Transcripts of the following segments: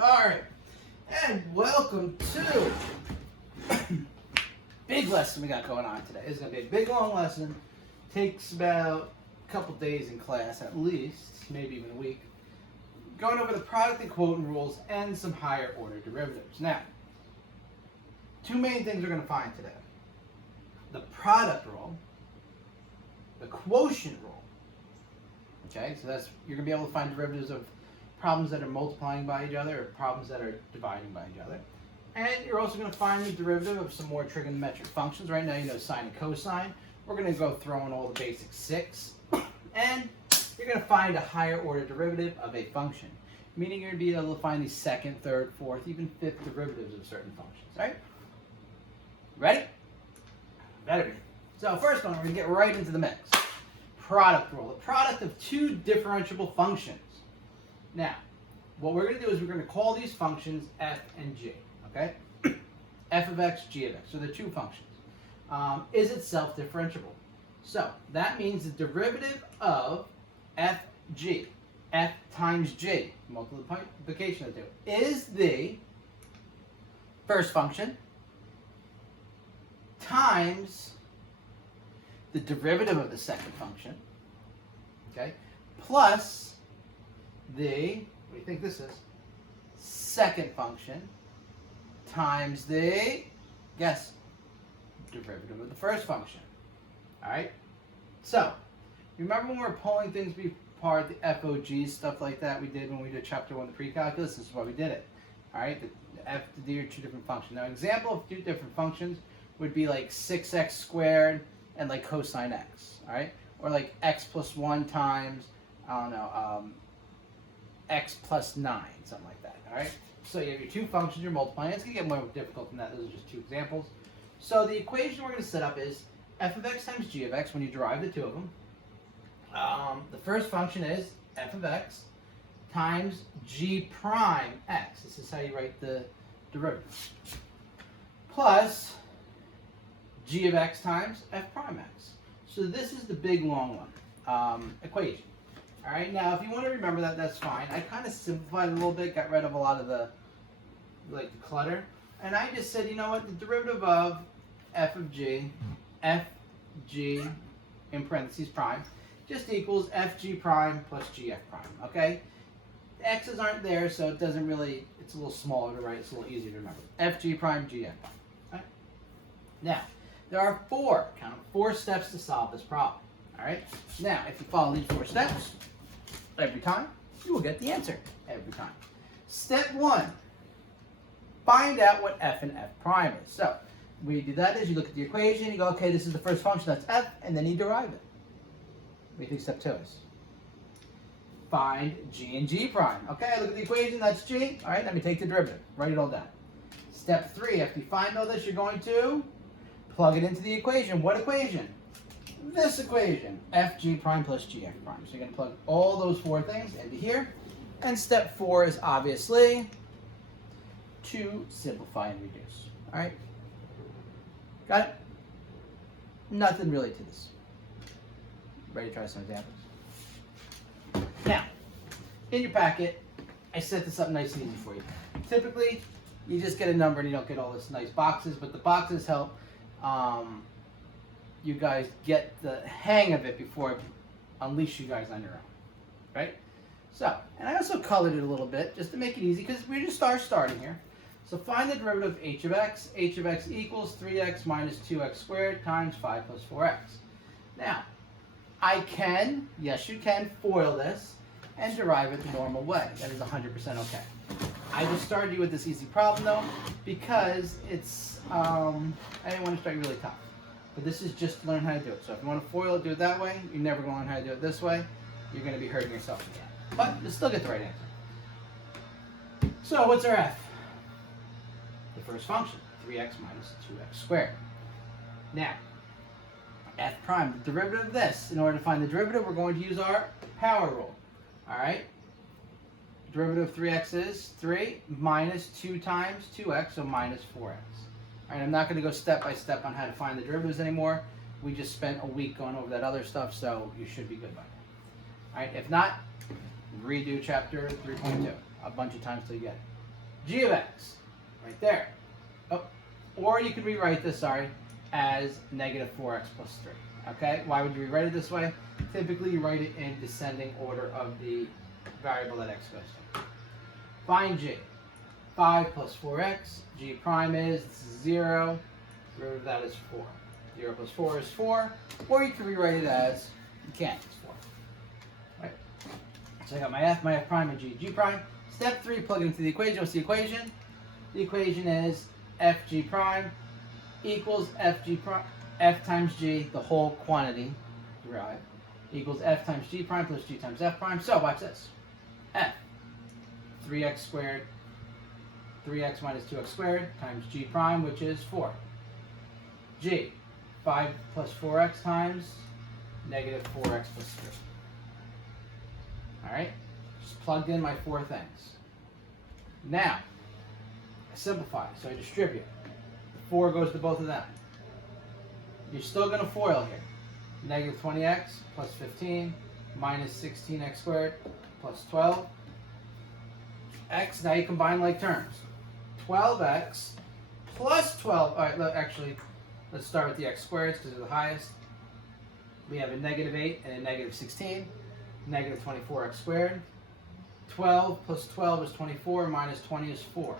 Alright, and welcome to big lesson we got going on today. This is going to be a big long lesson. Takes about a couple days in class at least, maybe even a week. Going over the product and quotient rules and some higher order derivatives. Now, two main things we're going to find today. The product rule, the quotient rule. Okay, so that's you're going to be able to find derivatives of problems that are multiplying by each other or problems that are dividing by each other. And you're also going to find the derivative of some more trigonometric functions. Right now you know sine and cosine. We're going to go throw in all the basic six. And you're going to find a higher order derivative of a function. Meaning you're going to be able to find the second, third, fourth, even fifth derivatives of certain functions. Right? Ready? Better be. So first one, we're going to get right into the mix. Product rule. The product of two differentiable functions. Now, what we're going to do is we're going to call these functions f and g, okay? F of x, g of x. So they're two functions. Is it self-differentiable? So that means the derivative of fg, f times g, multiplication of the two, is the first function times the derivative of the second function, okay, plus the, what do you think this is? Second function times the, guess, derivative of the first function. All right? So, remember when we were pulling things apart, the FOG, stuff like that we did when we did chapter 1 of the pre-calculus? This is why we did it. All right? The F to D are two different functions. Now, an example of two different functions would be like 6x squared and like cosine x. All right? Or like x plus 1 times, I don't know, x plus 9, something like that, all right? So you have your two functions you're multiplying. It's going to get more difficult than that. Those are just two examples. So the equation we're going to set up is f of x times g of x when you derive the two of them. The first function is f of x times g prime x. This is how you write the derivative. Plus g of x times f prime x. So this is the big long one, equation. All right, now if you want to remember that, that's fine. I kind of simplified it a little bit, got rid of a lot of the clutter. And I just said, you know what, the derivative of f of g, fg in parentheses prime, just equals fg prime plus gf prime, okay? The x's aren't there, so it doesn't really, it's a little smaller to write, it's a little easier to remember. fg prime, gf prime, all right? Now, there are four steps to solve this problem, all right? Now, if you follow these 4 steps, every time, you will get the answer every time. Step 1, find out what f and f prime is. So, the way you do that is you look at the equation, you go, okay, this is the first function, that's f, and then you derive it. What do you think step 2 is? Find g and g prime. Okay, look at the equation, that's g. All right, let me take the derivative, write it all down. Step 3, after you find all this, you're going to plug it into the equation. What equation? This equation, fg prime plus gf prime. So you're going to plug all those 4 things into here. And step 4 is obviously to simplify and reduce. All right? Got it? Nothing really to this. Ready to try some examples? Now, in your packet, I set this up nice and easy for you. Typically, you just get a number and you don't get all this nice boxes, but the boxes help you guys get the hang of it before I unleash you guys on your own, right? So, and I also colored it a little bit just to make it easy because we're just starting here. So find the derivative of h of x. h of x equals 3x minus 2x squared times 5 plus 4x. Now, I can, yes you can, FOIL this and derive it the normal way. That is 100% okay. I just started you with this easy problem though because it's, I didn't want to start you really tough. But this is just to learn how to do it. So if you want to FOIL it, do it that way. You're never going to learn how to do it this way. You're going to be hurting yourself again. But you'll still get the right answer. So what's our f? The first function, 3x minus 2x squared. Now, f prime, the derivative of this. In order to find the derivative, we're going to use our power rule. All right? Derivative of 3x is 3 minus 2 times 2x, so minus 4x. All right, I'm not going to go step by step on how to find the derivatives anymore. We just spent a week going over that other stuff, so you should be good by now. All right, if not, redo chapter 3.2 a bunch of times till you get it. g of x, right there. Oh, or you could rewrite this, as negative 4x plus 3. Okay, why would you rewrite it this way? Typically, you write it in descending order of the variable that x goes to. Find g. 5 plus 4x. G prime is 0. Root of that is 4. 0 plus 4 is 4. Or you can rewrite it as, you can't, it's 4. Right? So I got my f prime, and g prime. Step 3, plug it into the equation. What's the equation? The equation is fg prime equals f times g, the whole quantity derived, equals f times g prime plus g times f prime. So watch this. F, 3x squared, 3x minus 2x squared times g prime, which is 4. G, 5 plus 4x times negative 4x plus 3. All right? Just plugged in my 4 things. Now, I simplify, so I distribute. 4 goes to both of them. You're still going to FOIL here. Negative 20x plus 15 minus 16x squared plus 12. X, now you combine like terms. 12x plus 12. All right, actually, let's start with the x squareds because they're the highest. We have a negative 8 and a negative 16. Negative 24x squared. 12 plus 12 is 24 minus 20 is 4. All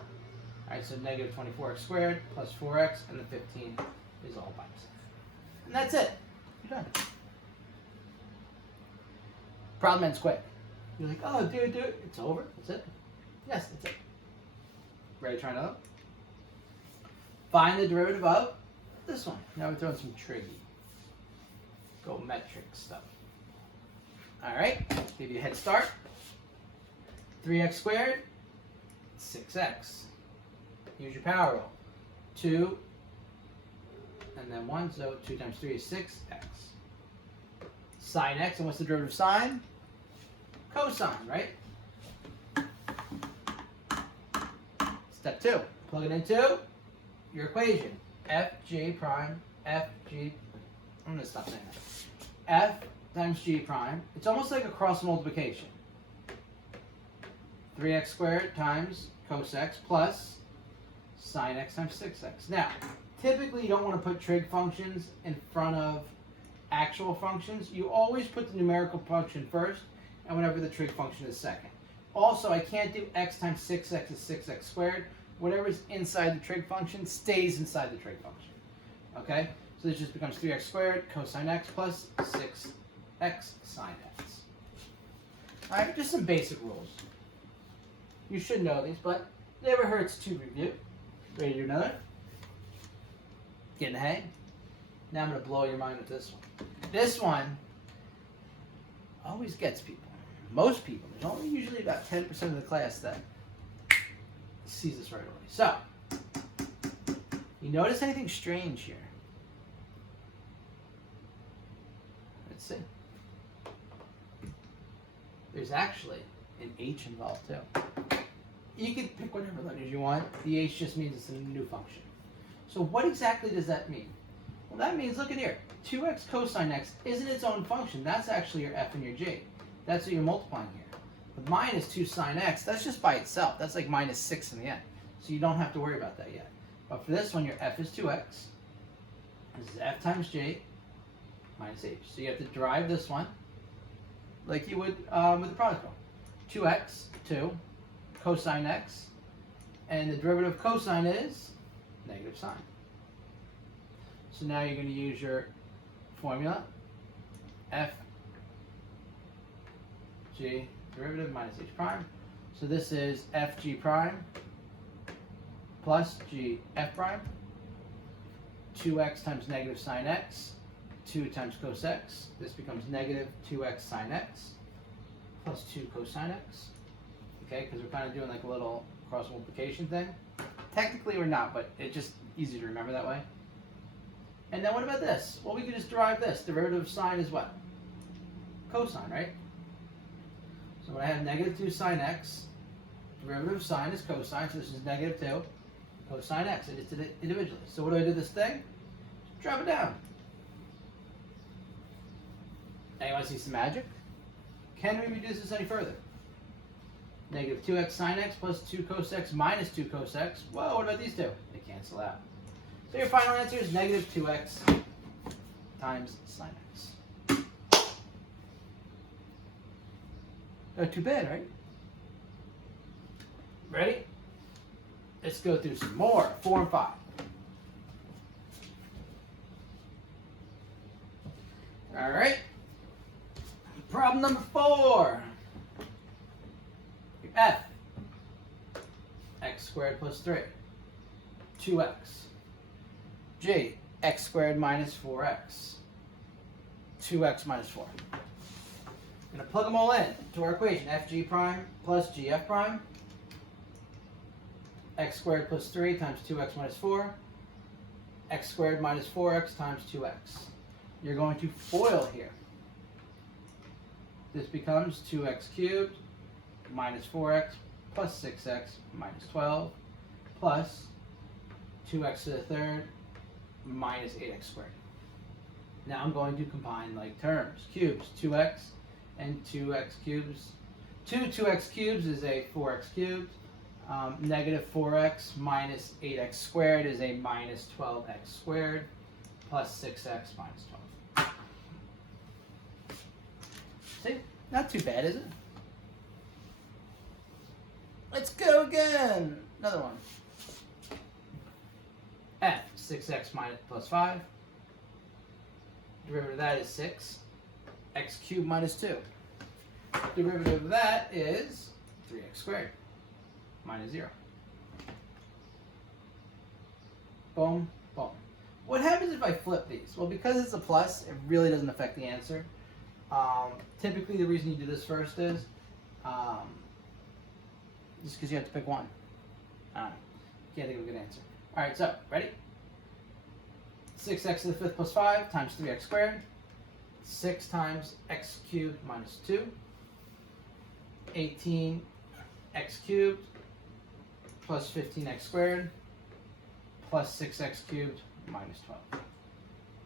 right, so negative 24x squared plus 4x, and the 15 is all by itself. And that's it. You're done. Problem ends quick. You're like, oh, dude, it's over. That's it. Yes, that's it. Ready to try another? Find the derivative of this one. Now we're throwing some Go metric stuff. All right, give you a head start. 3x squared, 6x. Use your power rule. 2, and then 1, so 2 times 3 is 6x. Sine x, and what's the derivative of sine? Cosine, right? Step 2, plug it into your equation. Fg prime, Fg, I'm going to stop saying that. F times g prime, it's almost like a cross multiplication. 3x squared times cos x plus sine x times 6x. Now, typically you don't want to put trig functions in front of actual functions. You always put the numerical function first, and whenever the trig function is second. Also, I can't do x times 6x is 6x squared. Whatever's inside the trig function stays inside the trig function. Okay? So this just becomes 3x squared cosine x plus 6x sine x. Alright, just some basic rules. You should know these, but it never hurts to review. Ready to do another? Getting the hang? Now I'm going to blow your mind with this one. This one always gets people. Most people. There's only usually about 10% of the class that sees this right away. So, you notice anything strange here? Let's see. There's actually an h involved too. You can pick whatever letters you want. The h just means it's a new function. So what exactly does that mean? Well, that means, look at here. 2x cosine x isn't its own function. That's actually your f and your g. That's what you're multiplying here. But minus 2 sine x, that's just by itself. That's like minus 6 in the end. So you don't have to worry about that yet. But for this one, your f is 2x. This is f times g minus h. So you have to derive this one like you would with the product rule. 2x, 2, cosine x, and the derivative of cosine is negative sine. So now you're going to use your formula, f g derivative minus h prime. So this is f g prime plus g f prime, 2x times negative sine x, 2 times cos x. This becomes negative 2x sine x plus 2 cosine x. Okay, because we're kind of doing like a little cross multiplication thing. Technically we're not, but it's just easy to remember that way. And then what about this? Well, we could just derive this. Derivative of sine is what? Cosine, right? So when I have negative 2 sine x, derivative of sine is cosine, so this is negative 2 cosine x. I just did it individually. So what do I do this thing? Just drop it down. Now you want to see some magic? Can we reduce this any further? Negative 2x sine x plus 2 cos x minus 2 cos x. Well, what about these two? They cancel out. So your final answer is negative 2x times sine x. Not too bad, right? Ready? Let's go through some more. 4 and 5. All right. Problem number 4. F. X squared plus 3. 2x. G. X squared minus 4x. 2x minus 4. I'm going to plug them all in to our equation. Fg prime plus gf prime. X squared plus 3 times 2x minus 4. X squared minus 4x times 2x. You're going to FOIL here. This becomes 2x cubed minus 4x plus 6x minus 12 plus 2x to the third minus 8x squared. Now I'm going to combine like terms. Cubes, 2x and 2x cubes. 2x cubes is a 4x cubed. Negative 4x minus 8x squared is a minus 12x squared plus 6x minus 12. See? Not too bad, is it? Let's go again. Another one. F, 6x minus plus 5. Derivative of that is 6. X cubed minus 2. Derivative of that is 3x squared minus 0. Boom, boom. What happens if I flip these? Well, because it's a plus, it really doesn't affect the answer. Typically, the reason you do this first is just because you have to pick one. You can't think of a good answer. All right, so ready? 6x to the 5th plus 5 times 3x squared. 6 times x cubed minus 2. 18x cubed plus 15x squared plus 6x cubed minus 12.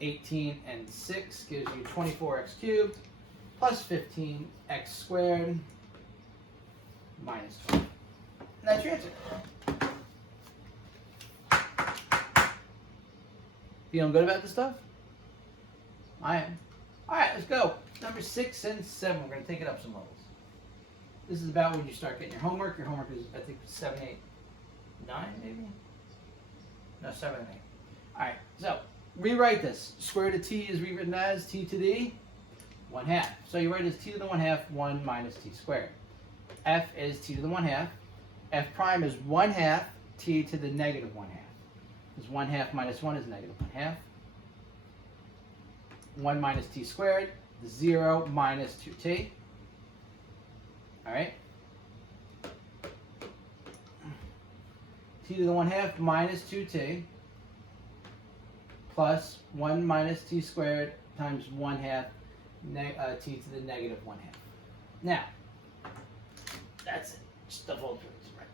18 and 6 gives you 24x cubed plus 15x squared minus 12. And that's your answer. Feeling good about this stuff? I am. All right, let's go. Number 6 and 7. We're going to take it up some levels. This is about when you start getting your homework. Your homework is, I think, 7, 8, 9, maybe? No, 7 and 8. All right, so rewrite this. Square root of t is rewritten as t to the 1/2. So you write it as t to the 1/2, 1 minus t squared. F is t to the 1/2. F prime is 1/2 t to the negative 1/2. Because 1/2 minus 1 is negative 1/2. 1 minus t squared, 0 minus 2t. All right. T to the 1/2 minus 2t plus 1 minus t squared times 1/2 t to the negative 1/2. Now, that's it. Just the whole truth, right?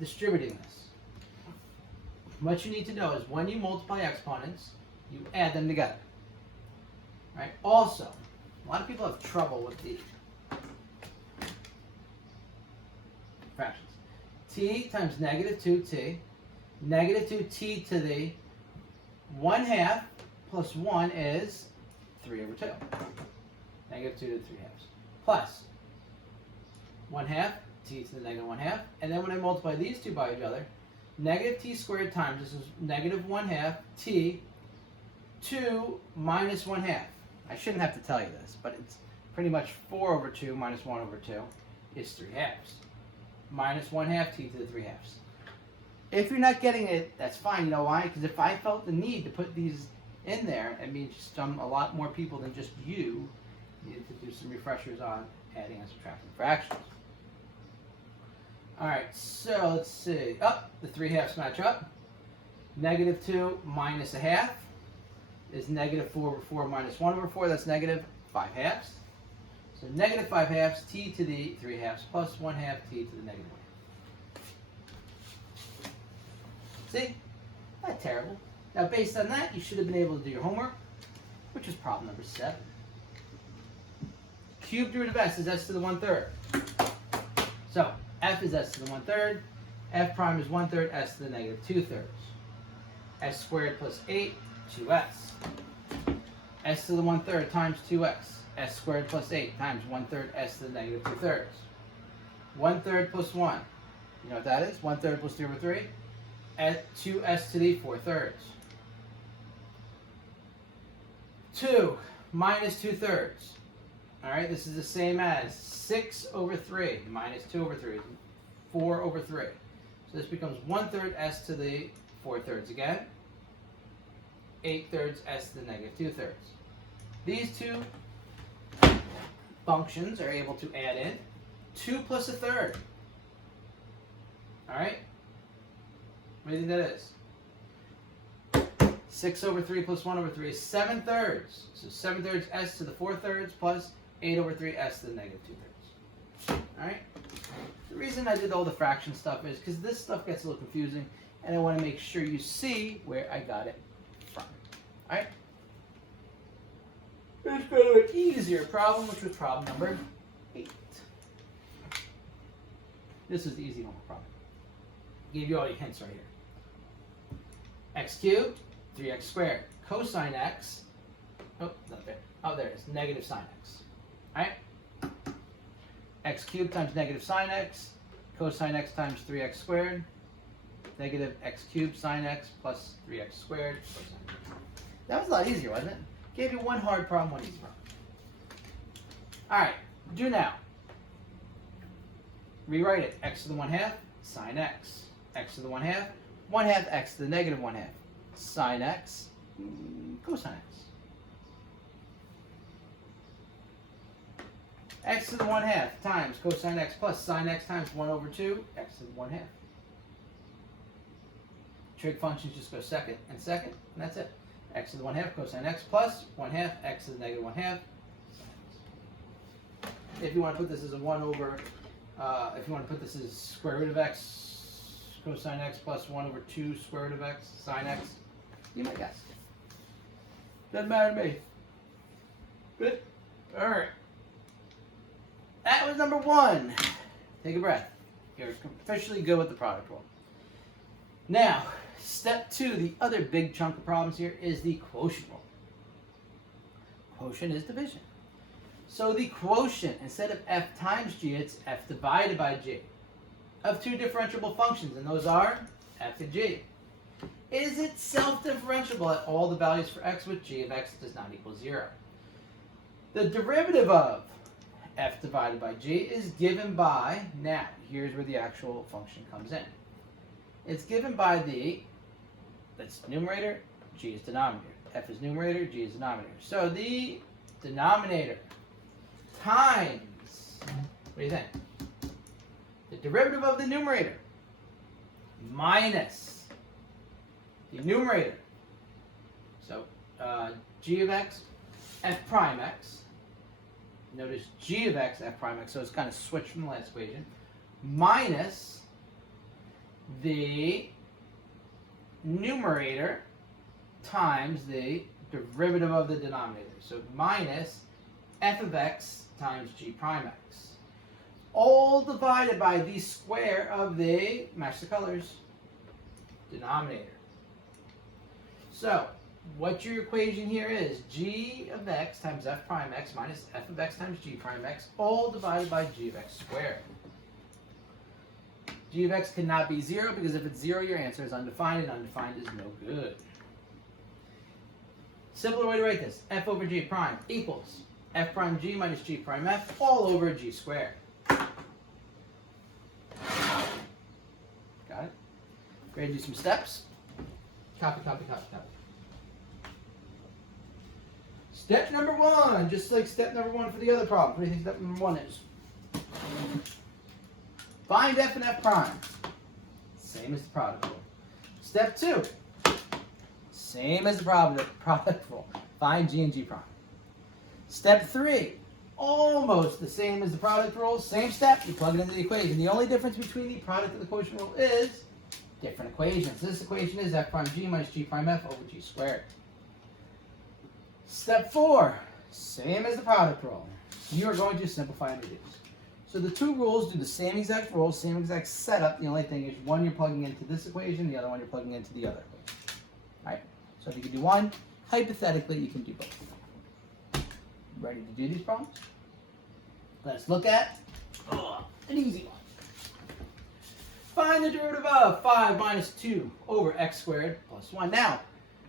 Distributing this. What you need to know is when you multiply exponents, you add them together. Right? Also, a lot of people have trouble with the fractions. T times negative 2t, negative 2t to the 1/2 plus 1 is 3/2. Negative 2 to the 3/2. Plus 1/2 t to the negative 1/2. And then when I multiply these two by each other, negative t squared times, this is negative 1/2 t, 2 minus 1/2. I shouldn't have to tell you this, but it's pretty much 4/2 minus 1/2 is 3/2. Minus 1/2 t to the 3/2. If you're not getting it, that's fine. You know why? Because if I felt the need to put these in there, it means a lot more people than just you needed to do some refreshers on adding and subtracting fractions. All right, so let's see. The 3/2 match up. Negative 2 minus 1/2 is negative 4/4 minus 1/4. That's negative 5/2. So negative 5/2 t to the 3/2 plus 1/2 t to the negative 1/2. See? Not terrible. Now, based on that, you should have been able to do your homework, which is problem number 7. Cubed root of s is s to the 1/3. So F is s to the 1/3. F prime is 1/3 s to the negative 2/3. S squared plus 8, 2s. S to the 1/3 times 2s. S squared plus 8 times 1/3 s to the negative 2/3. 1/3 plus 1. You know what that is? 1/3 plus 3 over 3. 2s to the 4/3. 2 minus 2/3. All right, this is the same as 6 over 3 minus 2 over 3, 4 over 3. So this becomes 1/3 s to the 4/3 again, 8/3 s to the negative 2/3. These two functions are able to add in 2 plus 1/3. All right? What do you think that is? 6 over 3 plus 1 over 3 is 7/3. So 7/3 s to the 4/3 plus 8 over 3 s to the negative 2/3. All right? The reason I did all the fraction stuff is because this stuff gets a little confusing, and I want to make sure you see where I got it from. All right? Let's go to an easier problem, which was problem number 8. This is the easy homework problem. Gave you all your hints right here. X cubed, 3x squared. Cosine x, oh, not there. Oh, there it is, negative sine x. All right? X cubed times negative sine x, cosine x times 3x squared, negative x cubed sine x plus 3x squared. That was a lot easier, wasn't it? Gave you one hard problem, one easy problem. All right, do now. Rewrite it. X to the 1/2 sine x. X to the 1/2, 1/2 x to the negative 1/2 sine x, cosine x. X to the 1/2 times cosine x plus sine x times 1 over 2 x to the 1/2. Trig functions just go second, and that's it. X to the 1/2 cosine x plus 1/2 x to the negative 1/2. If you want to put this as a 1 over, if you want to put this as square root of x cosine x plus 1 over 2 square root of x sine x, you might guess. Doesn't matter to me. Good? All right. That was number 1. Take a breath. You're officially good with the product rule. Now, step 2, the other big chunk of problems here is the quotient rule. Quotient is division. So the quotient, instead of f times g, it's f divided by g of two differentiable functions, and those are f and g. Is it self-differentiable at all the values for x with g of x does not equal 0? The derivative of f divided by g is given by, now, here's where the actual function comes in. It's given by that's numerator, g is denominator. F is numerator, g is denominator. So the denominator times, what do you think? The derivative of the numerator minus the numerator. So g of x, f prime x. Notice g of x, f prime x, so it's kind of switched from the last equation, minus the numerator times the derivative of the denominator. So minus f of x times g prime x. All divided by the square of the, match the colors, denominator. So, what your equation here is, g of x times f prime x minus f of x times g prime x, all divided by g of x squared. G of x cannot be 0 because if it's 0, your answer is undefined, and undefined is no good. Simpler way to write this, f over g prime equals f prime g minus g prime f all over g squared. Got it? Ready to do some steps? Copy, copy, copy, copy. Step number 1, just like step number 1 for the other problem. What do you think step number 1 is? Find f and f prime. Same as the product rule. Step 2, same as the product rule. Find g and g prime. Step 3, almost the same as the product rule. Same step, you plug it into the equation. The only difference between the product and the quotient rule is different equations. This equation is f prime g minus g prime f over g squared. Step 4, same as the product rule. You are going to simplify and reduce. So the two rules do the same exact rules, same exact setup. The only thing is one you're plugging into this equation, the other one you're plugging into the other equation. All right? So if you can do one, hypothetically you can do both. Ready to do these problems? Let's look at an easy one. Find the derivative of 5 minus 2 over x squared plus 1. Now,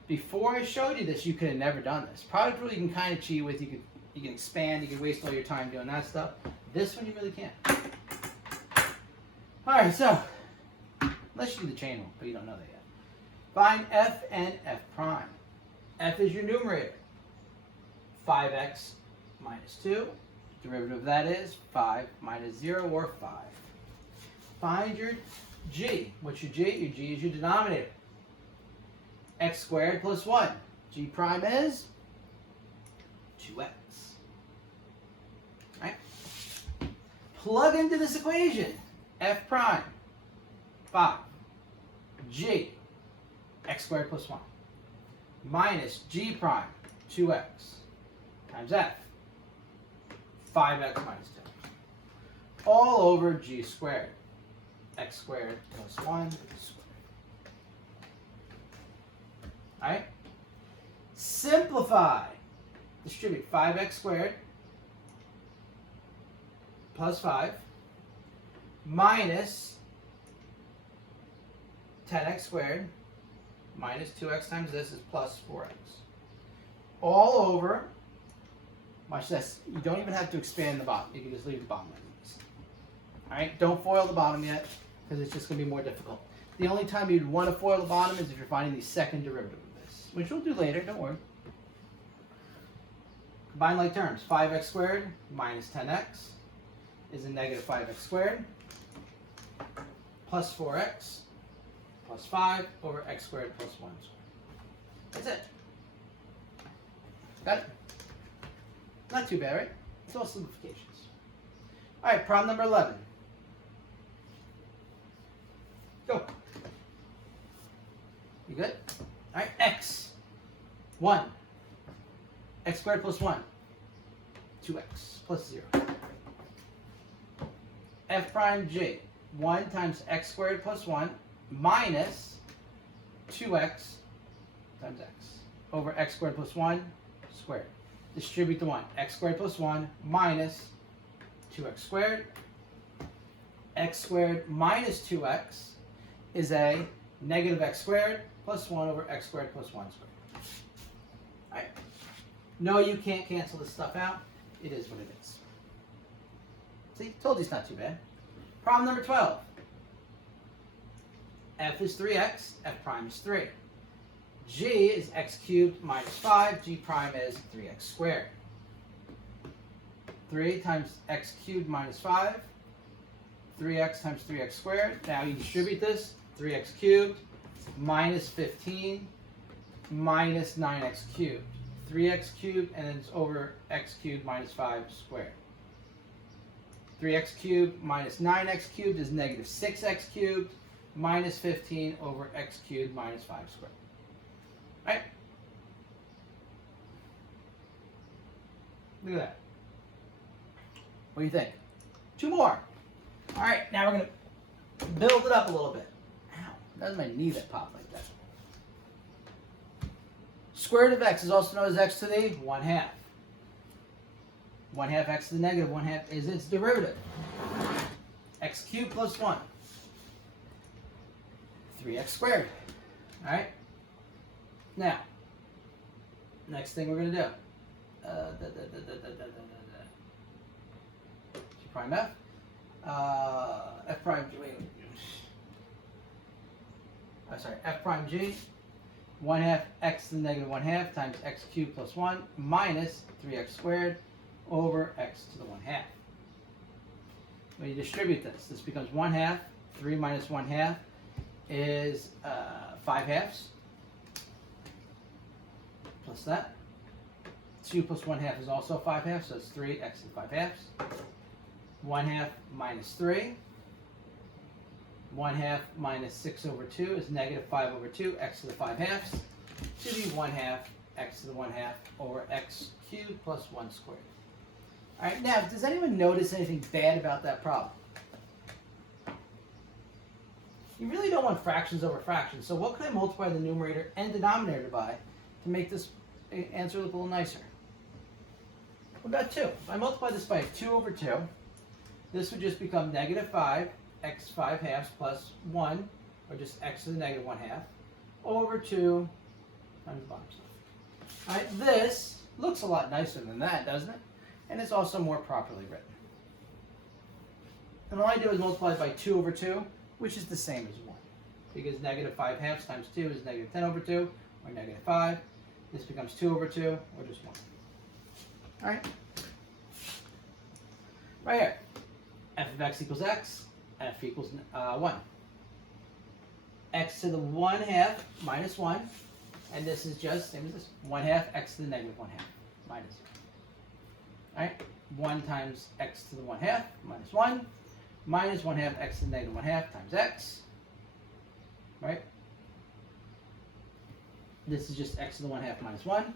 before I showed you this, you could have never done this. Product rule you can kind of cheat with. You can expand. You can waste all your time doing that stuff. This one you really can't. All right, so let's do the chain rule, but you don't know that yet. Find f and f prime. F is your numerator. 5x minus 2. Derivative of that is 5 minus 0 or 5. Find your g. What's your g? Your g is your denominator. X squared plus 1. G prime is 2x. Right? Plug into this equation. F prime, 5. G, x squared plus 1. Minus g prime, 2x. Times f, 5x minus 2. All over g squared. X squared plus 1 squared. Alright? Simplify. Distribute 5x squared plus 5 minus 10x squared minus 2x times this is plus 4x. All over, watch this, you don't even have to expand the bottom. You can just leave the bottom like this. Alright? Don't foil the bottom yet, because it's just going to be more difficult. The only time you'd want to foil the bottom is if you're finding the second derivative of this, which we'll do later, don't worry. Combine like terms. 5x squared minus 10x is a negative 5x squared plus 4x plus 5 over x squared plus 1 squared. That's it. Got it? Not too bad, right? It's all simplifications. All right, problem number 11. Go. You good? All right, x. 1. X squared plus 1. 2x plus 0. F prime g. 1 times x squared plus 1 minus 2x times x over x squared plus 1 squared. Distribute the 1. X squared plus 1 minus 2x squared. X squared minus 2x is a negative x squared plus 1 over x squared plus 1 squared. All right. No, you can't cancel this stuff out. It is what it is. See, told you it's not too bad. Problem number 12. F is 3x, f prime is 3. G is x cubed minus 5, g prime is 3x squared. 3 times x cubed minus 5, 3x times 3x squared. Now you distribute this, 3x cubed minus 15 minus 9x cubed. 3x cubed and then it's over x cubed minus 5 squared. 3x cubed minus 9x cubed is negative 6x cubed minus 15 over x cubed minus 5 squared. Right? Look at that. What do you think? 2 more. All right, now we're going to build it up a little bit. Ow, that was my knee that popped like that. Square root of x is also known as x to the 1/2. 1/2 x to the negative 1/2 is its derivative. X cubed plus 1. 3x squared. All right? Now, next thing we're going to do. G prime f. F prime g. F prime g. 1/2 x to the negative 1/2 times x cubed plus 1 minus 3x squared over x to the 1/2. When you distribute this, this becomes 1/2. 3 minus 1/2 is 5/2. Plus that. 2 plus 1/2 is also 5/2, so it's 3x to the 5/2. 1/2 minus 3. 1/2 minus 6 over 2 is negative 5 over 2, x to the 5/2 to be 1/2 x to the 1/2 over x cubed plus 1 squared. All right, now, does anyone notice anything bad about that problem? You really don't want fractions over fractions, so what can I multiply the numerator and denominator by to make this answer look a little nicer? What about 2? If I multiply this by 2 over 2, this would just become negative 5, x 5 halves plus 1, or just x to the negative 1 half, over 2 times the bottom stuff. All right, this looks a lot nicer than that, doesn't it? And it's also more properly written. And all I do is multiply it by 2 over 2, which is the same as 1. Because negative 5 halves times 2 is negative 10 over 2, or negative 5. This becomes 2 over 2, or just 1. All right? Right here. F of x equals x, f equals 1. X to the 1 half minus 1, and this is just, same as this, 1 half x to the negative 1 half minus 0. All right? 1 times x to the 1 half minus 1, minus 1 half x to the negative 1 half times x, right? This is just x to the 1 half minus 1,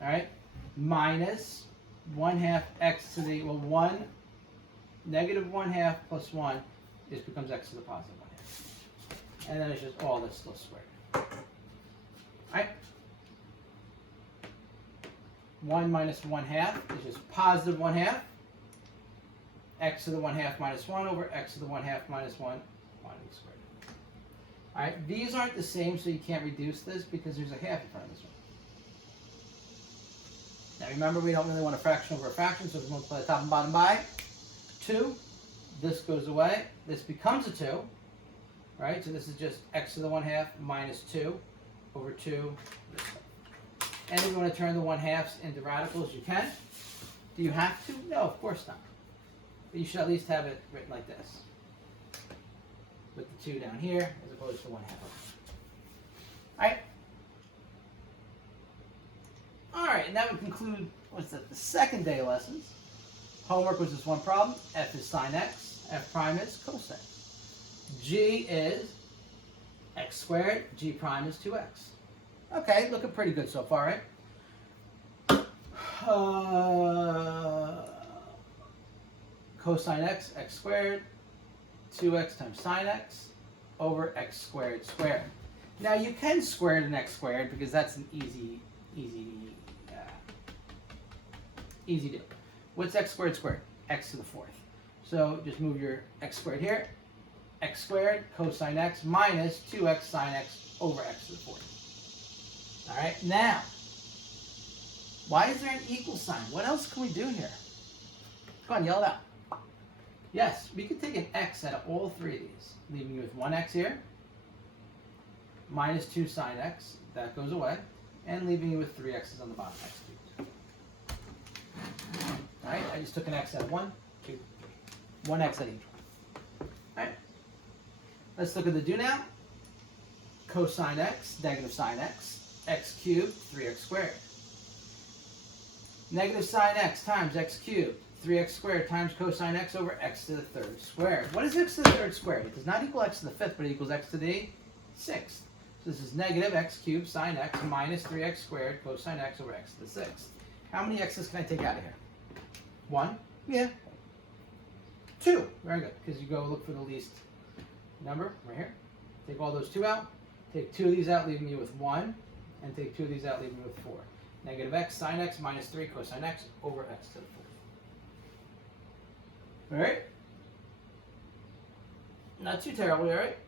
all right? Minus 1 half x to the, well, 1, negative 1 half plus 1, this becomes x to the positive 1 half. And then it's just all this still squared. All right? 1 minus 1 half is just positive 1 half. X to the 1 half minus 1 over x to the 1 half minus 1, quantity squared. All right, these aren't the same, so you can't reduce this because there's a half in front of this one. Now remember, we don't really want a fraction over a fraction, so we multiply the top and bottom by 2. This goes away. This becomes a 2, right? So this is just x to the 1 half minus 2 over 2. And if you want to turn the 1 halves into radicals, you can. Do you have to? No, of course not. But you should at least have it written like this, with the 2 down here as opposed to 1 half. All right. All right, and that would conclude, what's that, the second day lessons. Homework was just one problem. F is sine x, f prime is cosine. G is x squared, g prime is 2x. Okay, looking pretty good so far, right? Cosine x, x squared, 2x times sine x over x squared squared. Now you can square an x squared because that's an easy do. What's x squared squared? X to the 4th. So just move your x squared here. X squared cosine x minus 2x sine x over x to the 4th. All right, now, why is there an equal sign? What else can we do here? Go on, yell it out. Yes, we could take an x out of all 3 of these, leaving you with 1x here, minus 2 sine x, that goes away, and leaving you with 3 x's on the bottom, x cubed. All right, I just took an x out of 1, 2, 3. 1x at each one. All right, let's look at the do now. Cosine x, negative sine x cubed, 3x squared. Negative sine x times x cubed, 3x squared times cosine x over x to the 3rd squared. What is x to the 3rd squared? It does not equal x to the 5th, but it equals x to the 6th. So this is negative x cubed sine x minus 3x squared cosine x over x to the 6th. How many x's can I take out of here? 1? Yeah. 2. Very good, because you go look for the least number right here. Take all those 2 out. Take 2 of these out, leaving you with 1. And take 2 of these out, leaving you with 4. Negative x sine x minus 3 cosine x over x to the 4th. All right? Not too terribly, all right?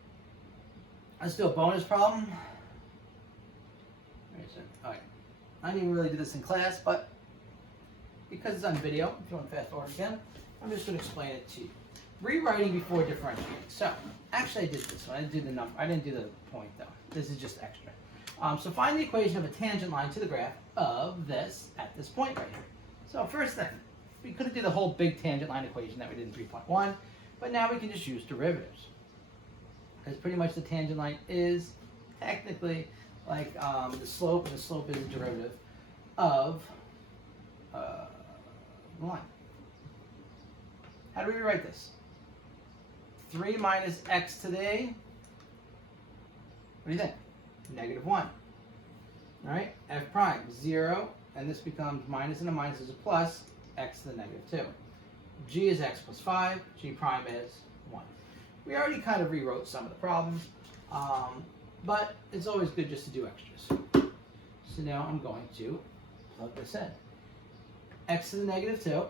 Let's do a bonus problem. All right. I didn't even really do this in class, but because it's on video, if you want to fast forward again, I'm just going to explain it to you. Rewriting before differentiating. So, actually I did this one. I didn't do the number. I didn't do the point, though. This is just extra. So find the equation of a tangent line to the graph of this at this point right here. So first thing, we could have did the whole big tangent line equation that we did in 3.1, but now we can just use derivatives. Because pretty much the tangent line is technically like the slope, and the slope is a derivative of the line. How do we rewrite this? 3 minus x to the, what do you think? Negative 1. All right, f prime, 0, and this becomes minus and a minus is a plus, x to the negative 2. G is x plus 5, g prime is 1. We already kind of rewrote some of the problems, but it's always good just to do extras. So now I'm going to plug this in. X to the negative 2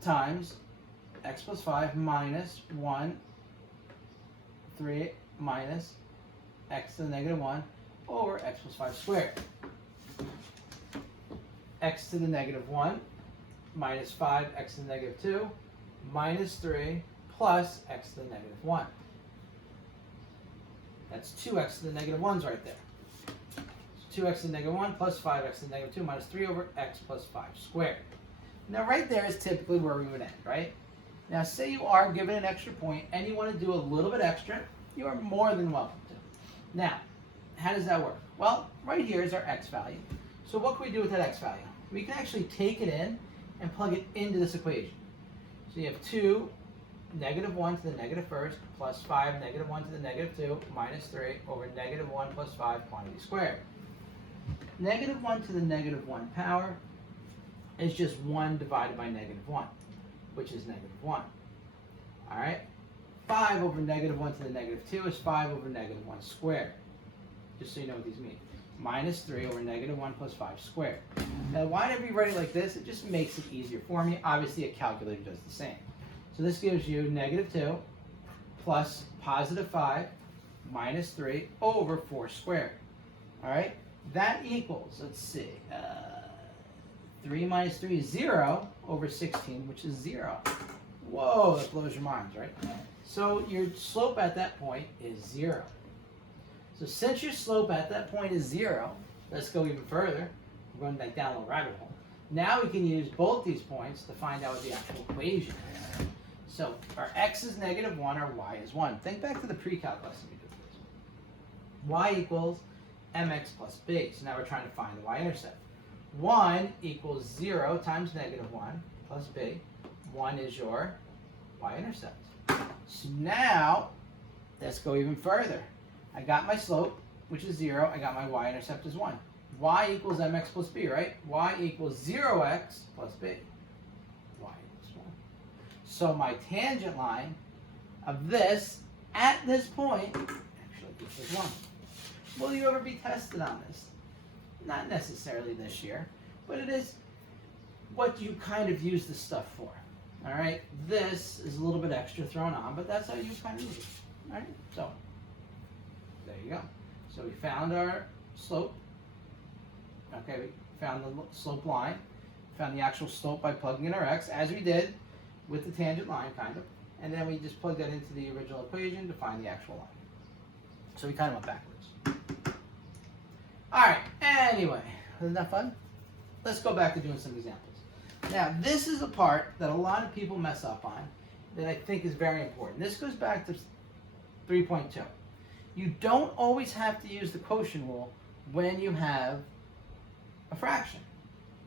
times x plus 5 minus 1, 3 minus x to the negative 1 over x plus 5 squared. X to the negative 1 minus 5 x to the negative 2 minus 3 plus x to the negative 1. That's 2x to the negative 1's right there. So 2x to the negative 1 plus 5x to the negative 2 minus 3 over x plus 5 squared. Now right there is typically where we would end, right? Now say you are given an extra point and you want to do a little bit extra, you are more than welcome to. Now, how does that work? Well, right here is our x value. So what can we do with that x value? We can actually take it in and plug it into this equation. So you have 2 negative 1 to the negative first plus 5 negative 1 to the negative 2 minus 3 over negative 1 plus 5 quantity squared. Negative 1 to the negative 1 power is just 1 divided by negative 1, which is negative 1. All right? 5 over negative 1 to the negative 2 is 5 over negative 1 squared. Just so you know what these mean. Minus 3 over negative 1 plus 5 squared. Now, why did we write it like this? It just makes it easier for me. Obviously, a calculator does the same. So this gives you negative 2 plus positive 5 minus 3 over 4 squared. All right? That equals, let's see, 3 minus 3 is 0 over 16, which is 0. Whoa, that blows your minds, right? So your slope at that point is 0. So since your slope at that point is 0, let's go even further. We're going back down a little rabbit hole. Now we can use both these points to find out what the actual equation is. So our x is negative 1, our y is 1. Think back to the pre-calc lesson we did this. Y equals mx plus b. So now we're trying to find the y-intercept. 1 equals 0 times negative 1 plus b. 1 is your y-intercept. So now, let's go even further. I got my slope, which is 0. I got my y-intercept as 1. Y equals mx plus b, right? Y equals 0x plus b. Y equals 1. So my tangent line of this, at this point, actually equals 1. Will you ever be tested on this? Not necessarily this year, but it is what you kind of use this stuff for. All right, this is a little bit extra thrown on, but that's how you kind of use it. All right, so there you go. So we found our slope. Okay, we found the slope line. Found the actual slope by plugging in our x, as we did with the tangent line, kind of. And then we just plugged that into the original equation to find the actual line. So we kind of went backwards. All right, anyway, wasn't that fun? Let's go back to doing some examples. Now, this is a part that a lot of people mess up on that I think is very important. This goes back to 3.2. You don't always have to use the quotient rule when you have a fraction.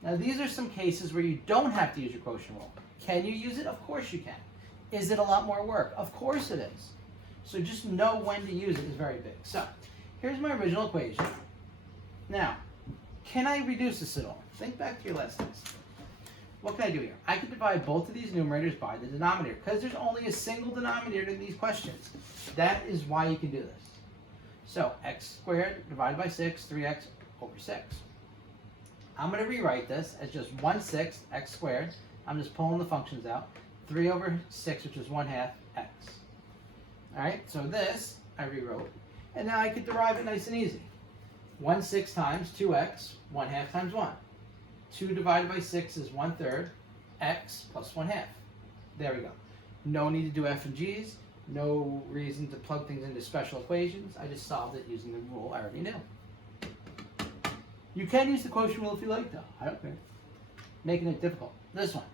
Now, these are some cases where you don't have to use your quotient rule. Can you use it? Of course you can. Is it a lot more work? Of course it is. So just know when to use it is very big. So, here's my original equation. Now, can I reduce this at all? Think back to your last test. What can I do here? I can divide both of these numerators by the denominator because there's only a single denominator in these questions. That is why you can do this. So x squared divided by 6, 3x over 6. I'm going to rewrite this as just 1/6 x squared. I'm just pulling the functions out. 3 over 6, which is 1/2 x. All right, so this I rewrote. And now I could derive it nice and easy. 1/6 times 2x, 1/2 times 1. 2 divided by 6 is 1/3, x plus 1/2. There we go. No need to do f and g's. No reason to plug things into special equations. I just solved it using the rule I already knew. You can use the quotient rule if you like, though. I don't care. Making it difficult. This one.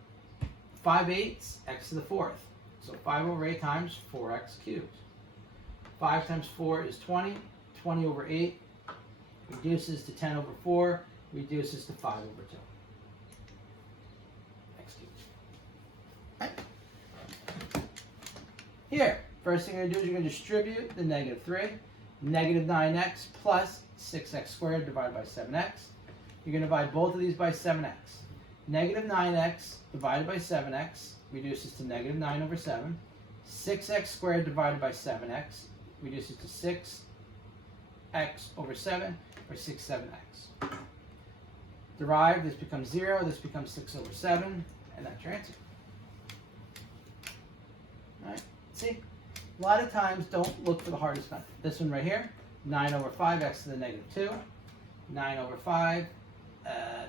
5/8 x to the 4th. So 5 over 8 times 4x cubed. 5 times 4 is 20. 20 over 8 reduces to 10 over 4. Reduces to 5 over 2. X cubed. Right. Here, first thing you're going to do is you're going to distribute the negative 3. Negative 9x plus 6x squared divided by 7x. You're going to divide both of these by 7x. Negative 9x divided by 7x reduces to negative 9 over 7. 6x squared divided by 7x reduces to 6x over 7, or 6, 7x. Derived, this becomes 0, this becomes 6 over 7, and that's your answer. Alright, see? A lot of times, don't look for the hardest method. This one right here, 9 over 5x to the negative 2. 9 over 5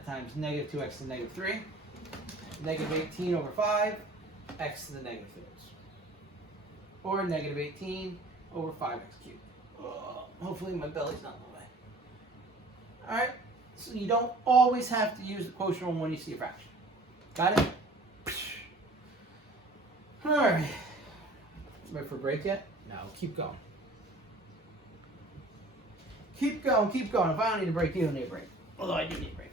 times negative 2x to the negative 3. Negative 18 over 5, x to the negative 3. Or negative 18 over 5x cubed. Hopefully my belly's not in the way. Alright, so you don't always have to use the quotient rule when you see a fraction. Got it? Alright. Ready for a break yet? No, keep going. Keep going, keep going. If I don't need a break, you don't need a break. Although I do need a break.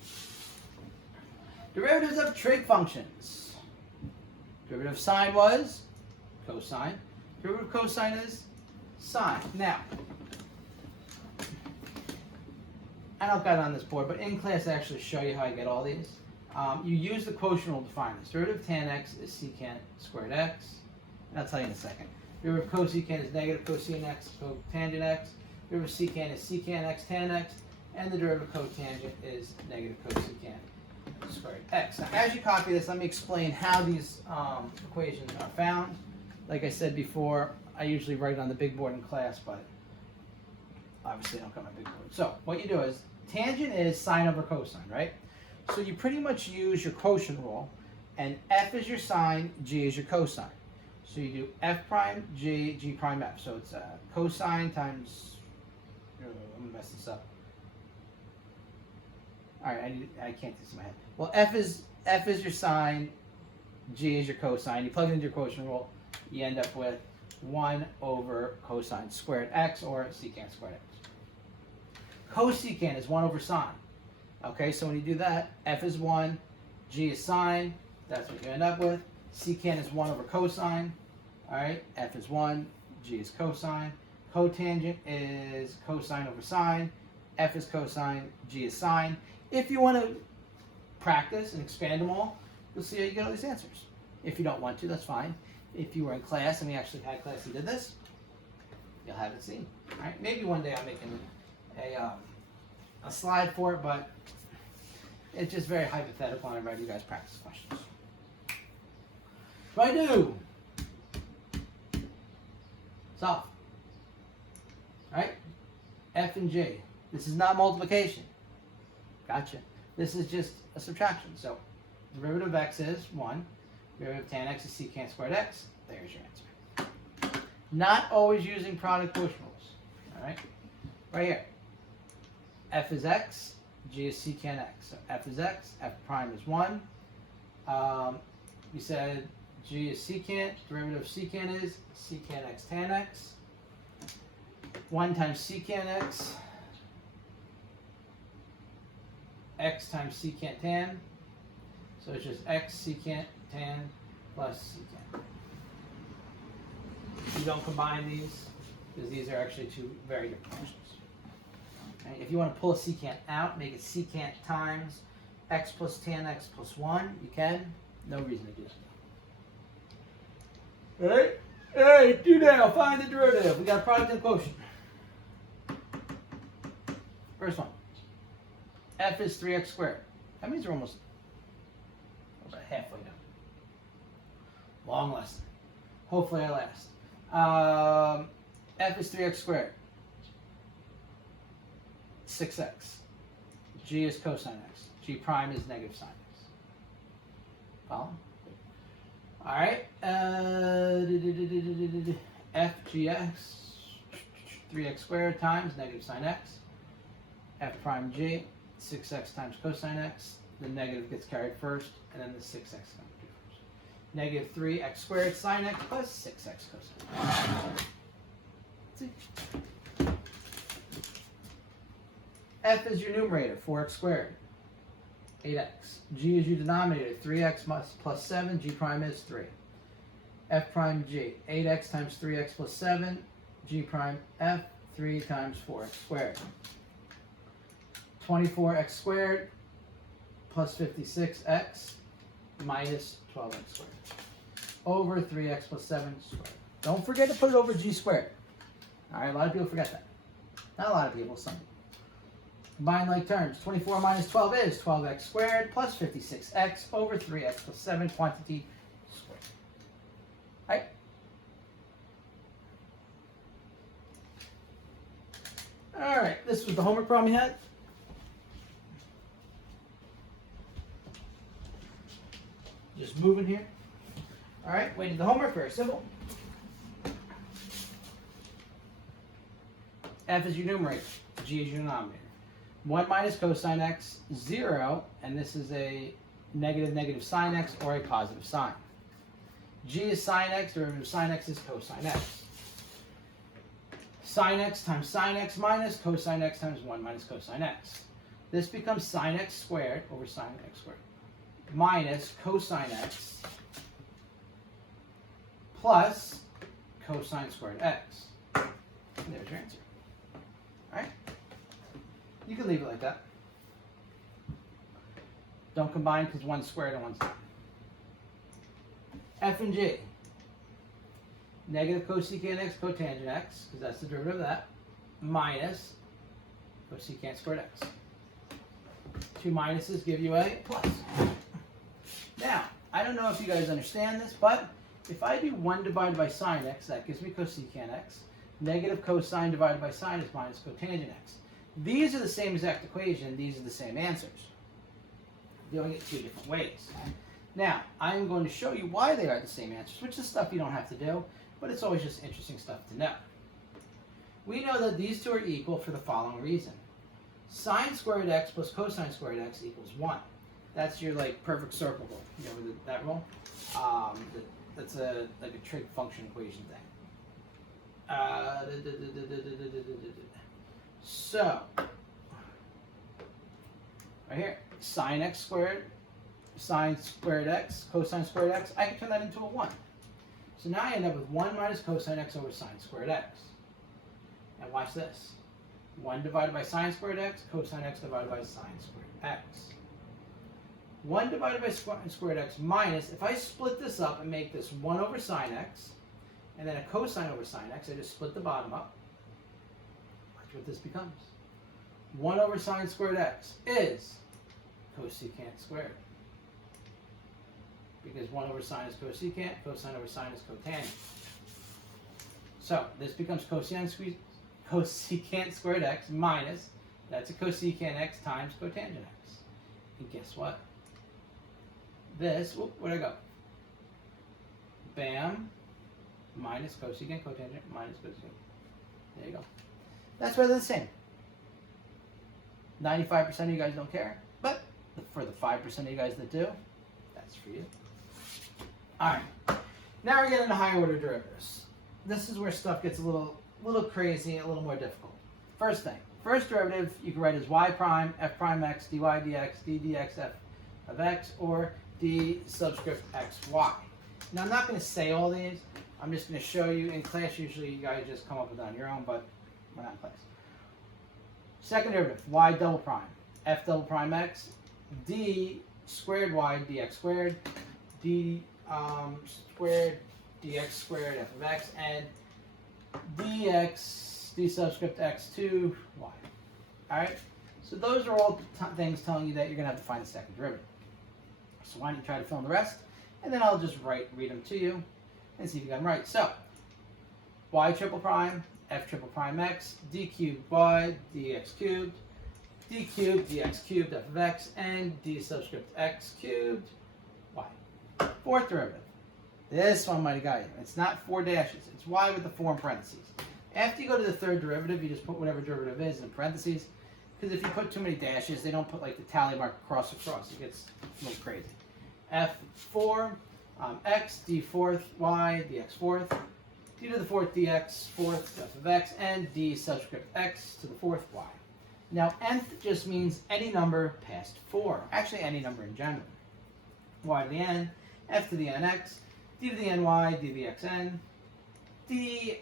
Derivatives of trig functions. Derivative of sine was cosine. Derivative of cosine is sine. Now, I don't got it on this board, but in class I actually show you how I get all these. You use the quotient rule to find this. Derivative of tan x is secant squared x. And I'll tell you in a second. Derivative of cosecant is negative cosine x, cotangent x. Derivative of secant is secant x tan x. And the derivative of cotangent is negative cosecant squared x. Now, as you copy this, let me explain how these equations are found. Like I said before, I usually write it on the big board in class, but obviously I don't got my big board. So what you do is, tangent is sine over cosine, right? So you pretty much use your quotient rule, and f is your sine, g is your cosine. So you do f prime, g, g prime f. So it's cosine times, I'm going to mess this up. All right, I can't do this in my head. Well, f is your sine, g is your cosine. You plug it into your quotient rule, you end up with 1 over cosine squared x, or secant squared x. Cosecant is 1 over sine. Okay, so when you do that, f is 1, g is sine, that's what you end up with. Secant is 1 over cosine. All right, f is 1, g is cosine. Cotangent is cosine over sine. F is cosine, g is sine. If you want to practice and expand them all, you'll see how you get all these answers. If you don't want to, that's fine. If you were in class and we actually had class and did this, you'll have it seen. All right, maybe one day I'll make a slide for it, but it's just very hypothetical, and I'd rather you guys practice questions. What do I do? Solve. All right, f and g. This is not multiplication. Gotcha. This is just a subtraction. So derivative of x is 1. Derivative of tan x is secant squared x. There's your answer. Not always using product quotient rules. All right. Right here. F is x. G is secant x. So f is x. F prime is 1. You said g is secant. Derivative of secant is secant x tan x. 1 times secant x. X times secant tan. So it's just x secant tan plus secant. You don't combine these because these are actually two very different functions. Okay? If you want to pull a secant out, make it secant times x plus tan x plus 1, you can. No reason to do that. Alright? Alright, do now. Find the derivative. We got a product and a quotient. First one. F is 3x squared. That means we're almost about halfway done. Long lesson. Hopefully I last. F is 3x squared. 6x. G is cosine x. G prime is negative sine x. Follow? All right. F gx. 3x squared times negative sine x. F prime g. 6x times cosine x, the negative gets carried first, and then the 6x comes first. Negative 3x squared sine x plus 6x cosine. See? F is your numerator, 4x squared, 8x. G is your denominator, 3x plus 7, G prime is 3. F prime G, 8x times 3x plus 7, G prime F, 3 times 4x squared. 24x squared plus 56x minus 12x squared over 3x plus 7 squared. Don't forget to put it over g squared. All right, a lot of people forget that. Not a lot of people, some people. Combine like terms. 24 minus 12 is 12x squared plus 56x over 3x plus 7 quantity squared. All right? All right, this was the homework problem we had. Just moving here. All right, we did the homework, very simple. F is your numerator, G is your denominator. 1 minus cosine x, 0, and this is a negative sine x or a positive sine. G is sine x, derivative of sine x is cosine x. Sine x times sine x minus cosine x times 1 minus cosine x. This becomes sine x squared over sine x squared minus cosine x plus cosine squared x. And there's your answer. All right? You can leave it like that. Don't combine because one's squared and one's not. F and G. Negative cosecant x cotangent x, because that's the derivative of that, minus cosecant squared x. Two minuses give you a plus. Now, I don't know if you guys understand this, but if I do 1 divided by sine x, that gives me cosecant x. Negative cosine divided by sine is minus cotangent x. These are the same exact equation. These are the same answers. Doing it two different ways. Now, I'm going to show you why they are the same answers, which is stuff you don't have to do, but it's always just interesting stuff to know. We know that these two are equal for the following reason. Sine squared x plus cosine squared x equals 1. That's your like perfect circle rule. You know that rule? That's like a trig function equation thing. So, right here, sine x squared, sine squared x, cosine squared x, I can turn that into a 1. So now I end up with 1 minus cosine x over sine squared x. Now watch this. 1 divided by sine squared x, cosine x divided by sine squared x. 1 divided by sine squared x minus, if I split this up and make this 1 over sine x, and then a cosine over sine x, I just split the bottom up. Watch what this becomes. 1 over sine squared x is cosecant squared. Because 1 over sine is cosecant, cosine over sine is cotangent. So this becomes cosecant squared x minus, that's a cosecant x times cotangent x. And guess what? This, where'd I go? Bam, minus cosecant cotangent minus cosecant. There you go. That's why they're the same. 95% of you guys don't care, but for the 5% of you guys that do, that's for you. All right, now we're getting to higher order derivatives. This is where stuff gets a little crazy, a little more difficult. First thing, first derivative you can write as y prime f prime x dy dx d dx f of x or d subscript x y. Now I'm not going to say all these. I'm just going to show you. In class, usually you guys just come up with it on your own, but we're not in class. Second derivative, y double prime f double prime x d squared y dx squared d squared dx squared f of x and dx d subscript x2 y. All right, so those are all things telling you that you're going to have to find the second derivative. So why don't you try to fill in the rest, and then I'll just read them to you and see if you got them right. So y triple prime f triple prime x d cubed y dx cubed d cubed dx cubed f of x and d subscript x cubed y. Fourth derivative. This one might have got you. It's not 4 dashes. It's y with the 4 in parentheses. After you go to the third derivative, you just put whatever derivative is in parentheses. Because if you put too many dashes, they don't put like the tally mark across. It gets a little crazy. F4, x, d fourth, y, dx fourth, d to the fourth, dx fourth, f of x, and d subscript x to the fourth, y. Now, nth just means any number past 4. Actually, any number in general. Y to the n, f to the nx, d to the ny, d to the xn, d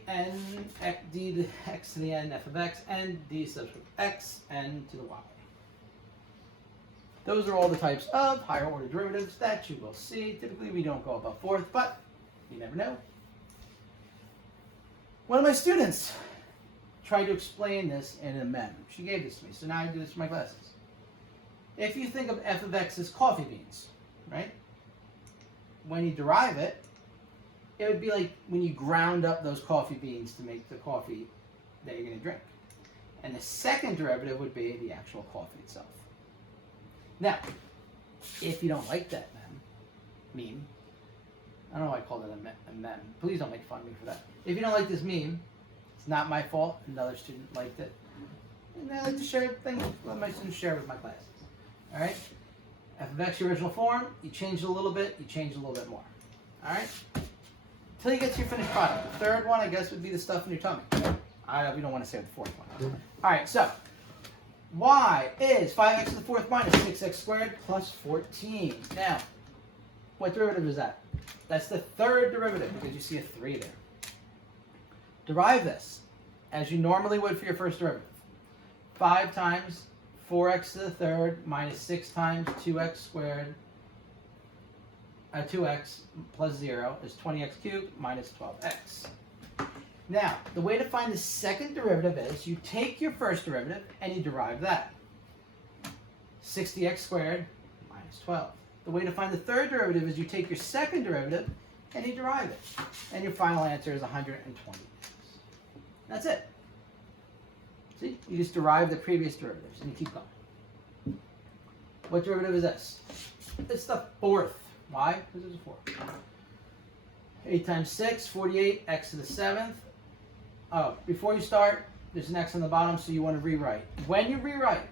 to the x to the n, f of x, and d subscript x, n to the y. Those are all the types of higher order derivatives that you will see. Typically, we don't go above fourth, but you never know. One of my students tried to explain this in a mem. She gave this to me, so now I do this for my classes. If you think of f of x as coffee beans, right? When you derive it, it would be like when you ground up those coffee beans to make the coffee that you're going to drink. And the second derivative would be the actual coffee itself. Now, if you don't like that meme, I don't know why I called it a meme. Please don't make fun of me for that. If you don't like this meme, it's not my fault. Another student liked it. And I like to share things, let my students share with my classes. All right? F of x, your original form, you change it a little bit, you change it a little bit more. All right? Until you get to your finished product. The third one, I guess, would be the stuff in your tummy. We don't want to say the fourth one. All right, so y is 5x to the fourth minus 6x squared plus 14. Now, what derivative is that? That's the third derivative because you see a 3 there. Derive this as you normally would for your first derivative. 5 times 4x to the third minus 6 times 2x squared, 2x plus 0 is 20x cubed minus 12x. Now, the way to find the second derivative is you take your first derivative and you derive that. 60x squared minus 12. The way to find the third derivative is you take your second derivative and you derive it. And your final answer is 120x. That's it. See? You just derive the previous derivatives and you keep going. What derivative is this? It's the fourth. Why? Because there's a 4. 8 times 6, 48, x to the 7th. Oh, before you start, there's an x on the bottom, so you want to rewrite. When you rewrite,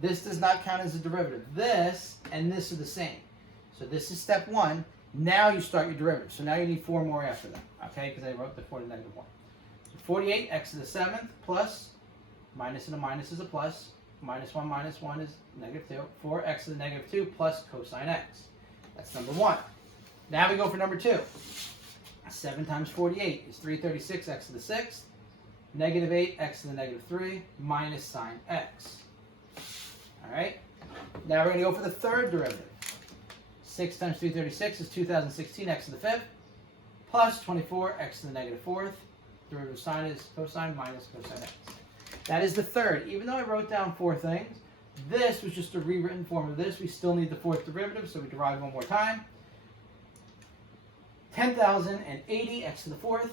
this does not count as a derivative. This and this are the same. So this is step 1. Now you start your derivative. So now you need 4 more after that, okay? Because I wrote the 4 to negative 1. So 48, x to the 7th, plus, minus and a minus is a plus, minus 1 is negative 2, 4x to the negative 2 plus cosine x. That's number 1. Now we go for number 2. 7 times 48 is 336 x to the 6th, negative 8 x to the negative 3 minus sine x. All right? Now we're going to go for the third derivative. 6 times 336 is 2016 x to the 5th, plus 24 x to the negative 4th. Derivative of sine is cosine minus cosine x. That is the third. Even though I wrote down 4 things, this was just a rewritten form of this. We still need the fourth derivative, so we derive one more time. 10,080 x to the 4th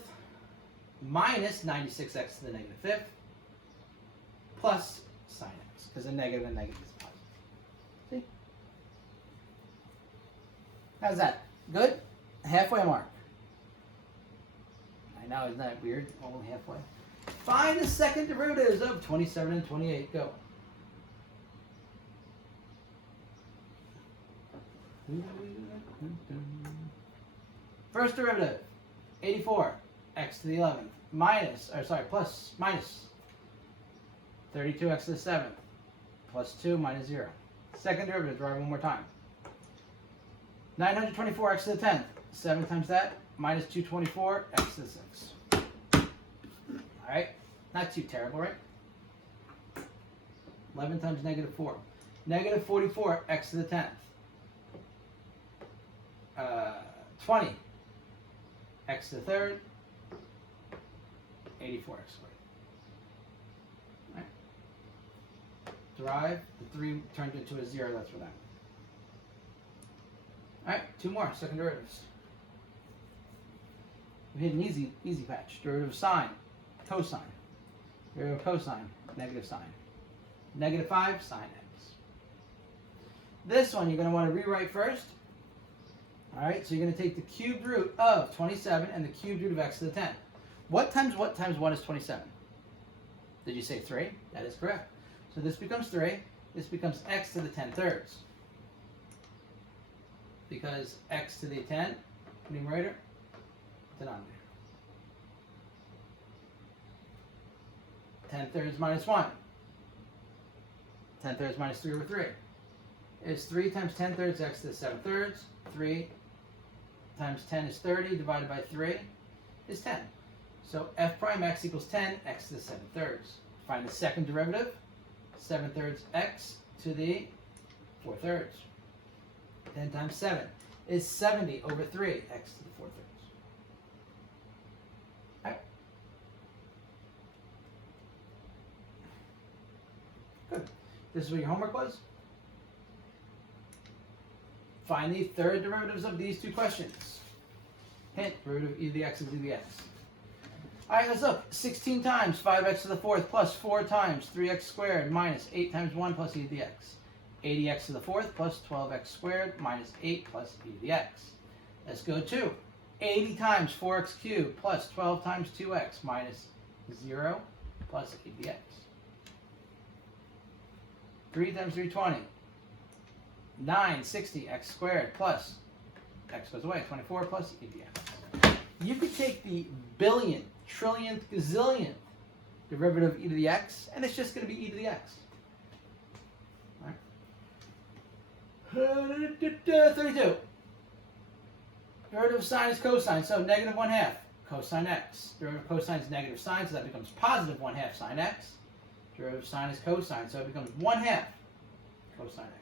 minus 96x to the negative 5th plus sine x, because a negative and negative is positive. See? How's that? Good? Halfway mark. I know, isn't that weird? Only halfway. Find the second derivatives of 27 and 28. Go. First derivative, 84, x to the 11th, plus, minus 32x to the 7th, plus 2 minus 0. Second derivative, derive one more time. 924x to the 10th, 7 times that, minus 224, x to the 6th. All right, not too terrible, right? 11 times negative 4. Negative 44, x to the 10th. 20, x to the 3rd, 84x squared. All right. Derive, the 3 turned into a 0, that's for that. All right, 2 more, second derivatives. We hit an easy patch. Derivative of sine, cosine. Derivative of cosine, negative sine. Negative 5, sine x. This one you're going to want to rewrite first. All right, so you're going to take the cubed root of 27 and the cubed root of x to the 10. What times 1 is 27? Did you say 3? That is correct. So this becomes 3. This becomes x to the 10/3. Because x to the 10, numerator, denominator. 10/3 minus 1. 10/3 minus 3 over 3. Is 3 times 10/3 x to the 7/3. 3 times 10 is 30, divided by 3 is 10. So f prime x equals 10, x to the 7/3. Find the second derivative, 7/3 x to the 4/3. 10 times 7 is 70 over 3, x to the 4/3. All right. Good. This is what your homework was. Find the third derivatives of these two questions. Hint, derivative of e to the x is e to the x. All right, let's look. 16 times 5x to the 4th plus 4 times 3x squared minus 8 times 1 plus e to the x. 80x to the 4th plus 12x squared minus 8 plus e to the x. Let's go to 80 times 4x cubed plus 12 times 2x minus 0 plus e to the x. 3 times 320. 960 x squared plus x goes away, 24 plus e to the x. You could take the billionth, trillionth, gazillionth derivative of e to the x, and it's just going to be e to the x. All right. 32. Derivative of sine is cosine, so negative 1/2 cosine x. Derivative of cosine is negative sine, so that becomes positive 1/2 sine x. Derivative of sine is cosine, so it becomes 1/2 cosine x.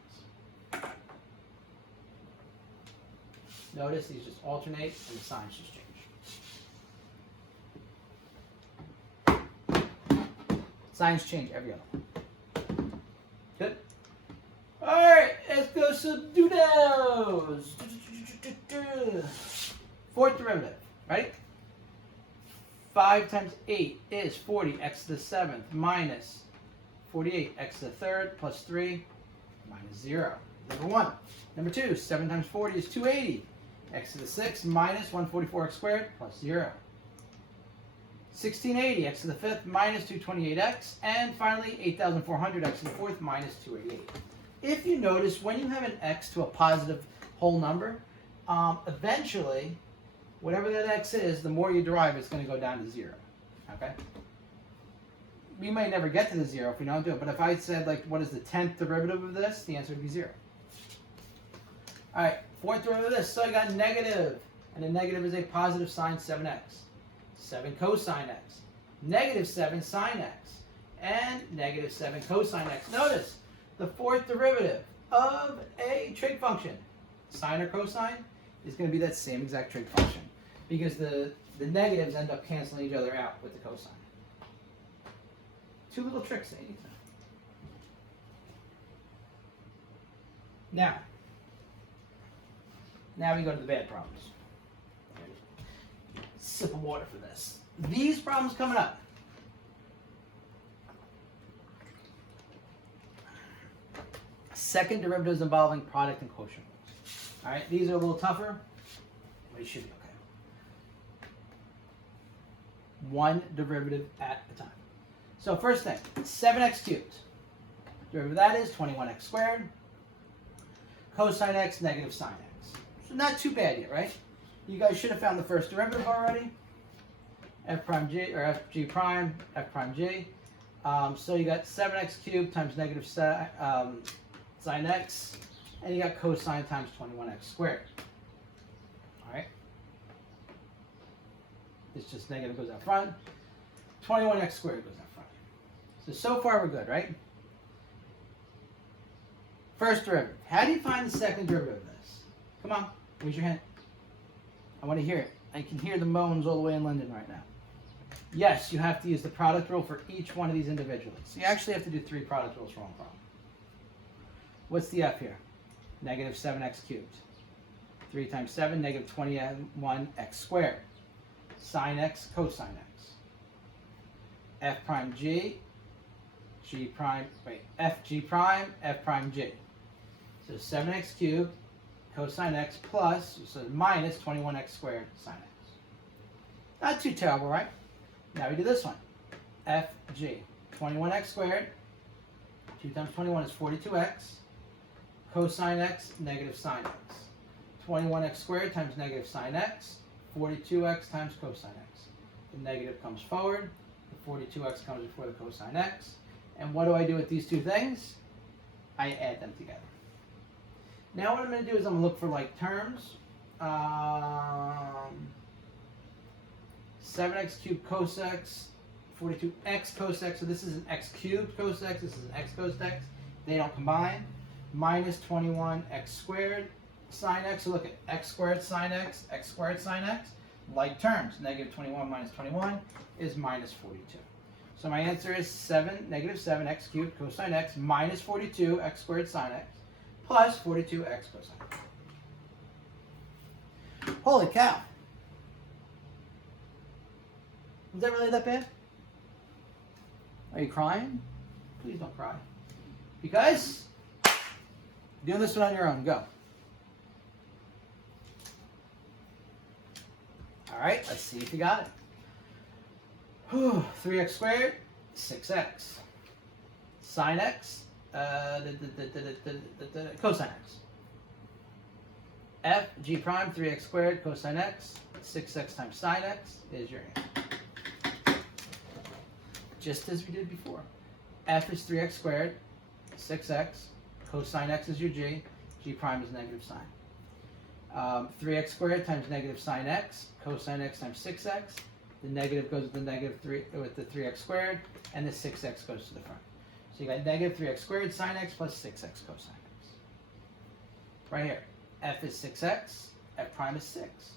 Notice these just alternate and the signs just change. Signs change every other. Good. Alright, let's go subdudos. Fourth derivative. Ready? 5 times 8 is 40 x to the 7th minus 48 x to the 3rd plus 3 minus 0. Number 1. Number 2. 7 times 40 is 280 x to the 6th minus 144 x squared plus 0. 1680 x to the 5th minus 228x. And finally 8400 x to the 4th minus 288. If you notice, when you have an x to a positive whole number, eventually, whatever that x is, the more you derive, it's going to go down to 0. Okay? We may never get to the 0 if we don't do it, but if I said, like, what is the 10th derivative of this, the answer would be 0. All right, fourth derivative of this. So I got negative, and a negative is a positive sine 7x. 7 cosine x. Negative 7 sine x. And negative 7 cosine x. Notice, the fourth derivative of a trig function, sine or cosine, is going to be that same exact trig function, because the negatives end up canceling each other out with the cosine. Two little tricks that you need to know. Now we go to the bad problems. Sip of water for this. These problems coming up. Second derivatives involving product and quotient rules. All right, these are a little tougher, but you should be okay. One derivative at a time. So first thing, 7x cubed. Derivative of that is 21x squared. Cosine x, negative sine x. So not too bad yet, right? You guys should have found the first derivative already. F prime g, or f g prime, f prime g. So you got 7x cubed times negative sine x, and you got cosine times 21x squared. All right. It's just negative goes out front. 21x squared goes out front. So far we're good, right? First derivative. How do you find the second derivative of this? Come on, raise your hand. I want to hear it. I can hear the moans all the way in London right now. Yes, you have to use the product rule for each one of these individually. So you actually have to do 3 product rules for one problem. What's the f here? Negative 7x cubed. 3 times 7, negative 21x squared. Sine x, cosine x. F prime g, g prime, wait, f g prime, f prime g. So 7x cubed, cosine x plus, so minus 21x squared sine x. Not too terrible, right? Now we do this one. fg, 21x squared, 2 times 21 is 42x, cosine x, negative sine x. 21x squared times negative sine x, 42x times cosine x. The negative comes forward, the 42x comes before the cosine x. And what do I do with these two things? I add them together. Now what I'm going to do is I'm going to look for like terms. 7x cubed cos x, 42x cos x. So this is an x cubed cos x, this is an x cos x. They don't combine. minus 21 x squared sine x. So look at x squared sine x squared sine x. Like terms, negative 21 minus 21 is minus 42. So my answer is negative 7x cubed cosine x minus 42 x squared sine x plus 42 x cosine x. Holy cow. Was that really that bad? Are you crying? Please don't cry. Because doing this one on your own. Go. All right, let's see if you got it. 3x squared, 6x. Sine x, cosine x. F, g prime, 3x squared, cosine x, 6x times sine x is your answer. Just as we did before. F is 3x squared, 6x, cosine x is your g prime is negative sine. 3x squared times negative sine x, cosine x times 6x. The negative goes with the negative 3 with the 3x squared, and the 6x goes to the front. So you got negative 3x squared sine x plus 6x cosine x. Right here, f is 6x, f prime is 6.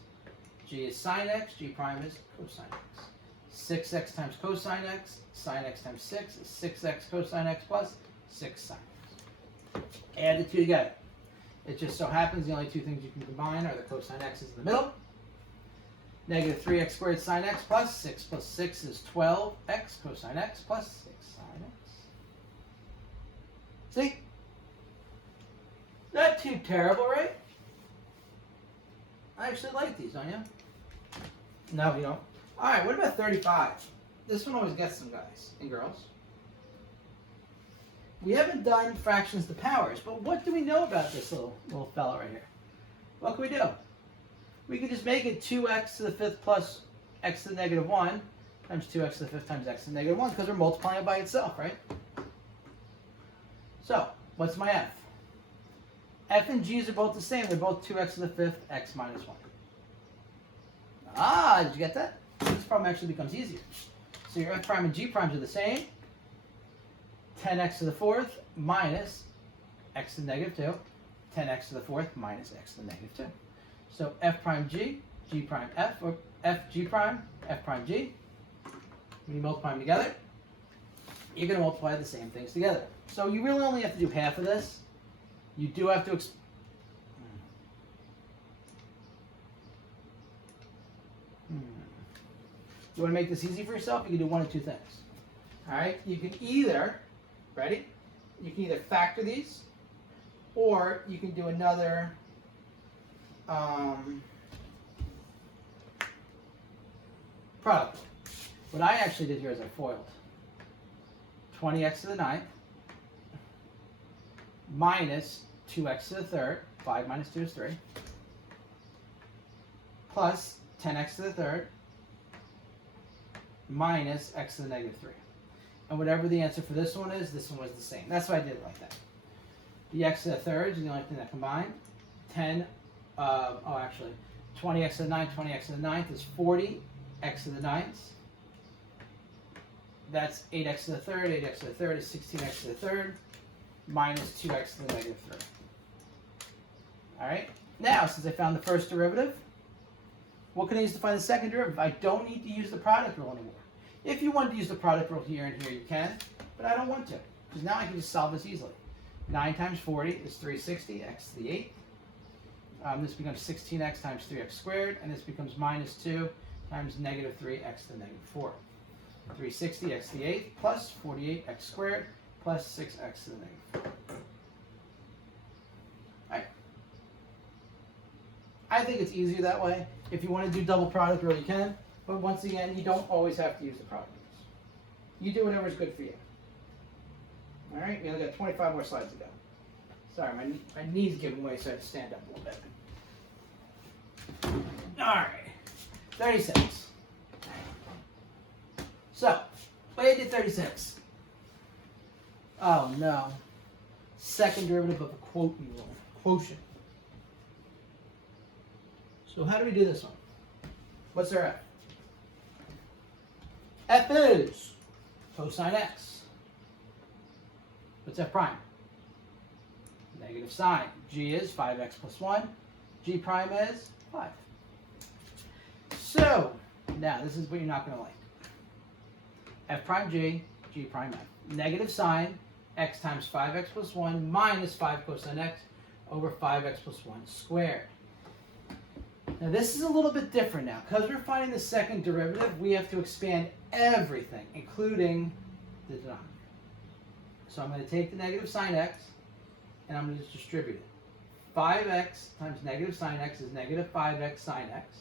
G is sine x, g prime is cosine x. 6x times cosine x, sine x times 6 is 6x cosine x plus 6 sine x. Add the two together. It just so happens the only two things you can combine are the cosine x's in the middle. Negative 3x squared sine x plus 6 is 12x cosine x plus 6 sine x. See? Not too terrible, right? I actually like these, don't you? No, you don't. All right, what about 35? This one always gets some guys and girls. We haven't done fractions to powers, but what do we know about this little fella right here? What can we do? We can just make it 2x to the 5th plus x to the negative 1 times 2x to the 5th times x to the negative 1 because we're multiplying it by itself, right? So, what's my f? F and g's are both the same. They're both 2x to the 5th x minus 1. Ah, did you get that? This problem actually becomes easier. So your f prime and g primes are the same. 10x to the 4th minus x to the negative 2. 10x to the 4th minus x to the negative 2. So f prime g, g prime f, or f g prime, f prime g. When you multiply them together, you're going to multiply the same things together. So you really only have to do half of this. You do have to You want to make this easy for yourself? You can do one of two things. All right? You can either, ready? You can either factor these, or you can do another product. What I actually did here is I foiled 20x to the 9th minus 2x to the 3rd, 5 minus 2 is 3, plus 10x to the 3rd minus x to the negative 3. And whatever the answer for this one is, this one was the same. That's why I did it like that. The x to the 3rd is the only thing that combined. 20x to the 9th, 20x to the 9th is 40 x to the 9th. That's 8x to the 3rd. 8x to the 3rd is 16x to the 3rd minus 2x to the negative 3. All right? Now, since I found the first derivative, what can I use to find the second derivative? I don't need to use the product rule anymore. If you want to use the product rule here and here, you can, but I don't want to, because now I can just solve this easily. 9 times 40 is 360, x to the 8th. This becomes 16x times 3x squared, and this becomes minus 2 times negative 3x to the negative 4. 360 x to the 8th plus 48x squared plus 6x to the negative 4. All right. I think it's easier that way. If you want to do double product rule, you can. But once again, you don't always have to use the product rules. You do whatever's good for you. All right, we only got 25 more slides to go. Sorry, my knee's giving way, so I have to stand up a little bit. All right, 36. So, what did 36? Oh no. Second derivative of a quotient rule. Quotient. So how do we do this one? What's our f? F is cosine x. What's f prime? negative sign. G is 5x plus 1. G prime is 5. So, now this is what you're not going to like. F prime G, G prime F. Negative sign, x times 5x plus 1 minus 5 cosine x over 5x plus 1 squared. Now this is a little bit different now. Because we're finding the second derivative, we have to expand everything, including the denominator. So I'm going to take the negative sine x, and I'm going to just distribute it. 5x times negative sine x is negative 5x sine x,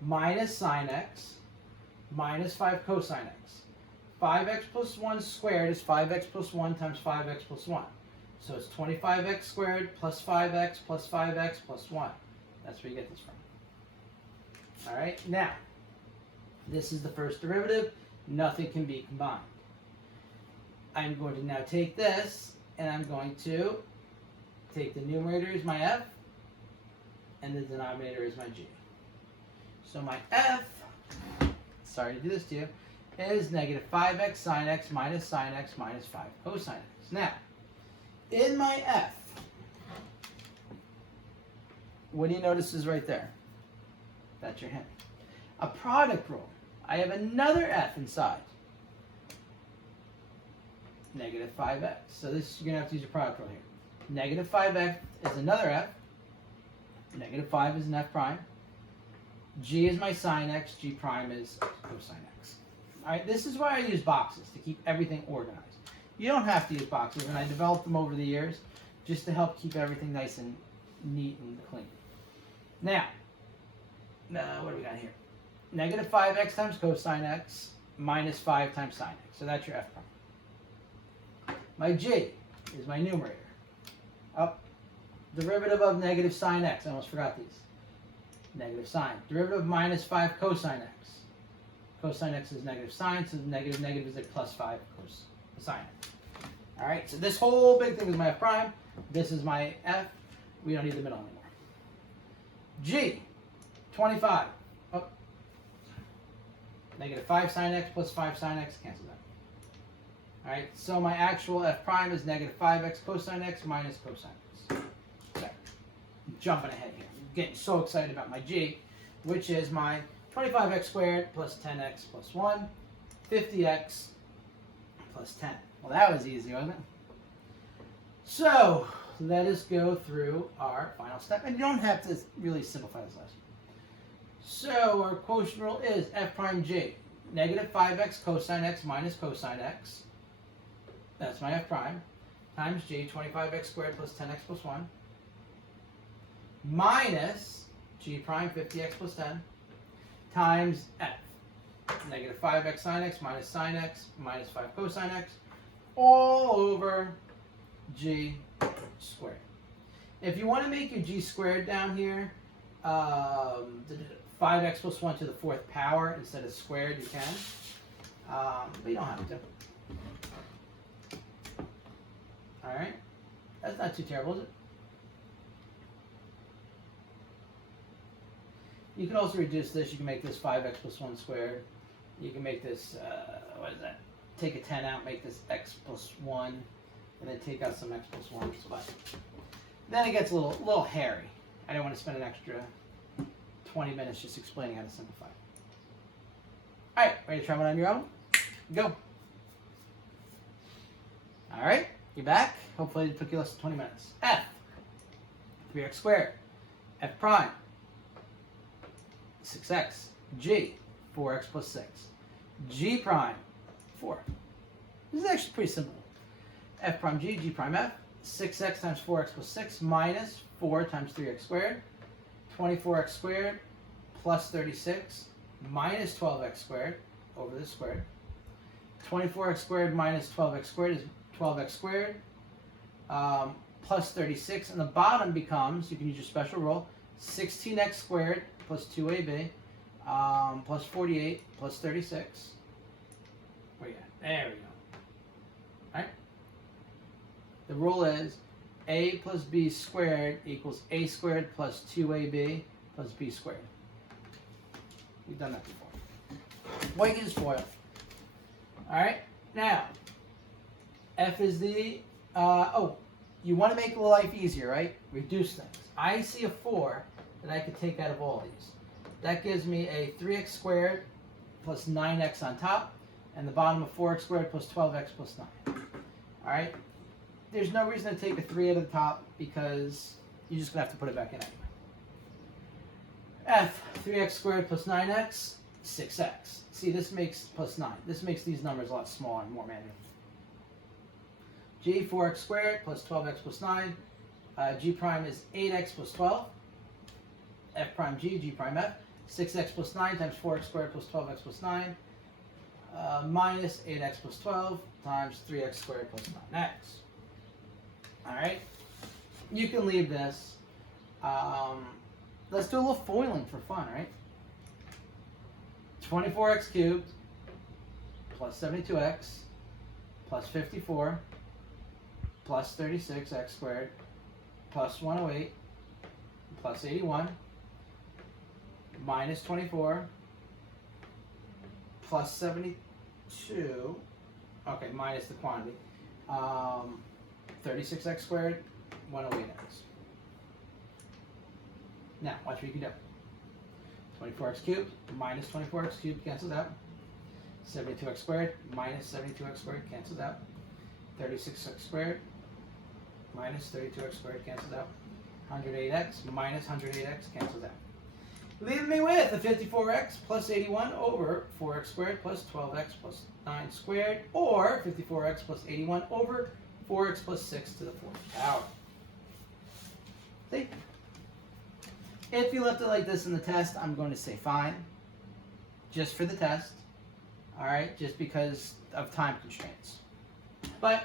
minus sine x, minus 5 cosine x. 5x plus 1 squared is 5x plus 1 times 5x plus 1. So it's 25x squared plus 5x plus 5x plus 1. That's where you get this from. All right, now, this is the first derivative. Nothing can be combined. I'm going to now take this, and I'm going to take the numerator as my f, and the denominator is my g. So my f, sorry to do this to you, is negative 5x sine x minus 5 cosine x. Now, in my f, what do you notice is right there? That's your hint. A product rule. I have another f inside. Negative 5x. So this, you're going to have to use your product rule here. Negative 5x is another f. Negative 5 is an f prime. G is my sine x. G prime is cosine x. All right, this is why I use boxes, to keep everything organized. You don't have to use boxes, and I developed them over the years just to help keep everything nice and neat and clean. Now, what do we got here? Negative 5x times cosine x minus 5 times sine x. So that's your f prime. My g is my numerator. Up. Derivative of negative sine x. I almost forgot these. Negative sine. Derivative of minus 5 cosine x. Cosine x is negative sine, so negative is like plus 5 cosine x. All right, so this whole big thing is my f prime. This is my f. We don't need the middle anymore. G, 25. Oh. Negative 5 sine x plus 5 sine x. Cancel that. All right, so my actual f prime is negative 5x cosine x minus cosine x. Okay. I'm jumping ahead here. I'm getting so excited about my g, which is my 25x squared plus 10x plus 1, 50x plus 10. Well, that was easy, wasn't it? So, let us go through our final step. And you don't have to really simplify this lesson. So, our quotient rule is f prime g, negative 5x cosine x minus cosine x. That's my f prime. Times g, 25x squared plus 10x plus 1. Minus g prime, 50x plus 10. Times f, negative 5x sine x minus 5 cosine x, all over g squared. If you want to make your g squared down here, 5x plus 1 to the 4th power instead of squared, you can, but you don't have to. All right, that's not too terrible, is it? You can also reduce this. You can make this 5x plus 1 squared. You can make this, what is that? Take a 10 out, make this x plus 1, and then take out some x plus 1. But then it gets a little hairy. I don't want to spend an extra 20 minutes just explaining how to simplify. All right, ready to try one on your own? Go. All right, you're back. Hopefully it took you less than 20 minutes. F, 3x squared. F prime, 6x. G, 4x plus 6. G prime, 4. This is actually pretty simple. F prime G, G prime F, 6x times 4x plus 6 minus 4 times 3x squared, 24x squared plus 36 minus 12x squared over this squared. 24x squared minus 12x squared is 12x squared plus 36. And the bottom becomes, you can use your special rule, 16x squared plus 2ab plus 48 plus 36. Where you at? There we go. Right? The rule is a plus b squared equals a squared plus 2ab plus b squared. We've done that before. What you can just FOIL. Alright, now, f is the, you want to make life easier, right? Reduce things. I see a 4 that I could take out of all these. That gives me a 3x squared plus 9x on top, and the bottom of 4x squared plus 12x plus 9. All right? There's no reason to take a 3 out of the top because you're just going to have to put it back in anyway. F, 3x squared plus 9x, 6x. See, this makes plus 9. This makes these numbers a lot smaller and more manual. G, 4x squared plus 12x plus 9. G prime is 8x plus 12. F prime G, G prime F. 6x plus 9 times 4x squared plus 12x plus 9. Minus 8x plus 12 times 3x squared plus 9x. All right? You can leave this. Let's do a little foiling for fun, right? 24x cubed plus 72x plus 54 plus 36x squared plus 108 plus 81 minus 24 plus 72, okay, minus the quantity, 36x squared, 108x. Now, watch what you can do. 24x cubed minus 24x cubed cancels out. 72x squared minus 72x squared cancels out. 36x squared minus 32x squared cancels out. 108x minus 108x cancels out. Leaving me with a 54x plus 81 over 4x squared plus 12x plus 9 squared, or 54x plus 81 over 4x plus 6 to the 4th power. See? If you left it like this in the test, I'm going to say fine. Just for the test. Alright? Just because of time constraints. But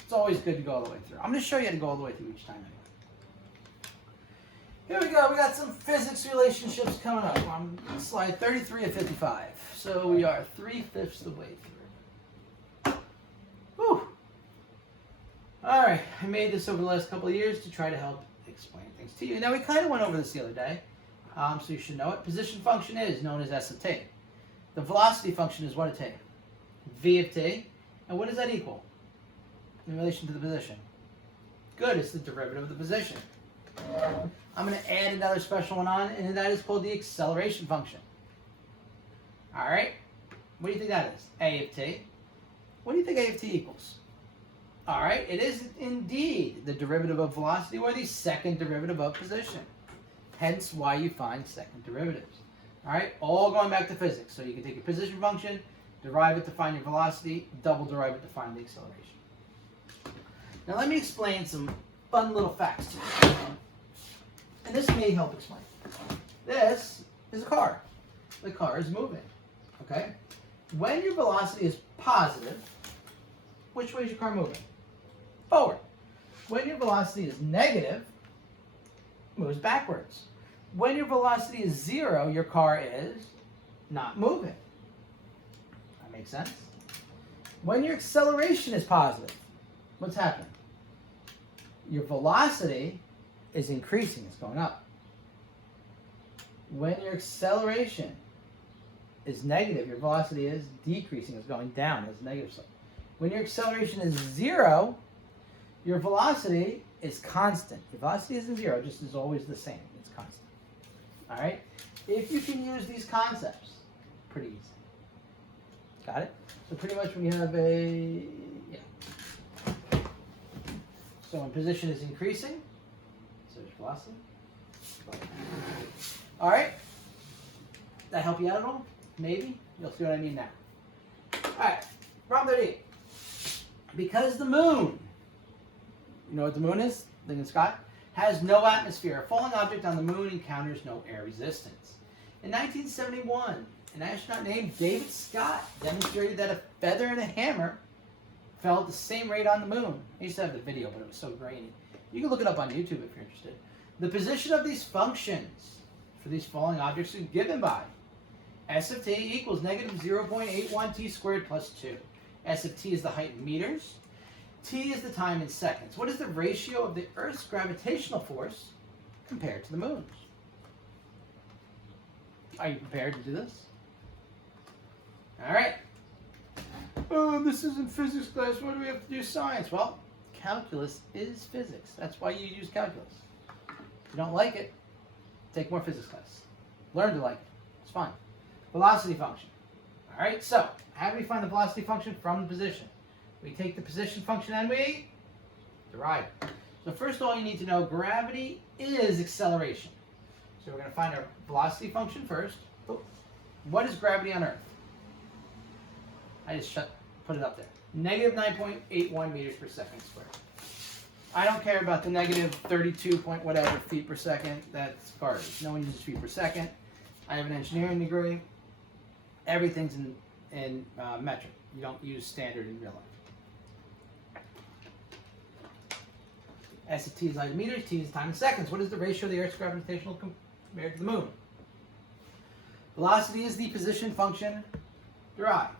it's always good to go all the way through. I'm going to show you how to go all the way through each time anyway. Here we go. We got some physics relationships coming up on slide 33 of 55. So we are 3/5 the way through. Whew. All right. I made this over the last couple of years to try to help explain things to you. Now, we kind of went over this the other day, so you should know it. Position function is known as S of t. The velocity function is what of t? V of t. And what does that equal in relation to the position? Good. It's the derivative of the position. I'm going to add another special one on, and that is called the acceleration function. All right? What do you think that is? A of t. What do you think A of t equals? All right, it is indeed the derivative of velocity or the second derivative of position. Hence why you find second derivatives. All right, all going back to physics. So you can take your position function, derive it to find your velocity, double derive it to find the acceleration. Now let me explain some fun little facts to you. And this may help explain. This is a car. The car is moving. Okay? When your velocity is positive, which way is your car moving? Forward. When your velocity is negative, it moves backwards. When your velocity is 0, your car is not moving. That makes sense? When your acceleration is positive, what's happening? Your velocity is increasing, it's going up. When your acceleration is negative, your velocity is decreasing, it's going down, it's negative slope. When your acceleration is 0, your velocity is constant. Your velocity isn't 0, just is always the same, it's constant. All right? If you can use these concepts, pretty easy. Got it? So pretty much when you have so when position is increasing, so there's velocity. All right? That help you out at all? Maybe? You'll see what I mean now. All right, problem 38. Because the moon, you know what the moon is? Thing in the sky? Has no atmosphere. A falling object on the moon encounters no air resistance. In 1971, an astronaut named David Scott demonstrated that a feather and a hammer fell at the same rate on the moon. I used to have the video, but it was so grainy. You can look it up on YouTube if you're interested. The position of these functions for these falling objects is given by S of t equals negative 0.81 t squared plus 2. S of t is the height in meters. T is the time in seconds. What is the ratio of the Earth's gravitational force compared to the moon's? Are you prepared to do this? All right. Oh, this isn't physics class. Why do we have to do science? Well, calculus is physics. That's why you use calculus. If you don't like it, take more physics class. Learn to like it. It's fun. Velocity function. All right, so how do we find the velocity function from the position? We take the position function and we derive it. So first of all, you need to know gravity is acceleration. So we're going to find our velocity function first. What is gravity on Earth? I just put it up there. Negative 9.81 meters per second squared. I don't care about the negative 32 point whatever feet per second. That's garbage. No one uses feet per second. I have an engineering degree. Everything's in metric. You don't use standard in real life. S of t is light in meters, t is time in seconds. What is the ratio of the Earth's gravitational compared to the moon? Velocity is the position function derived.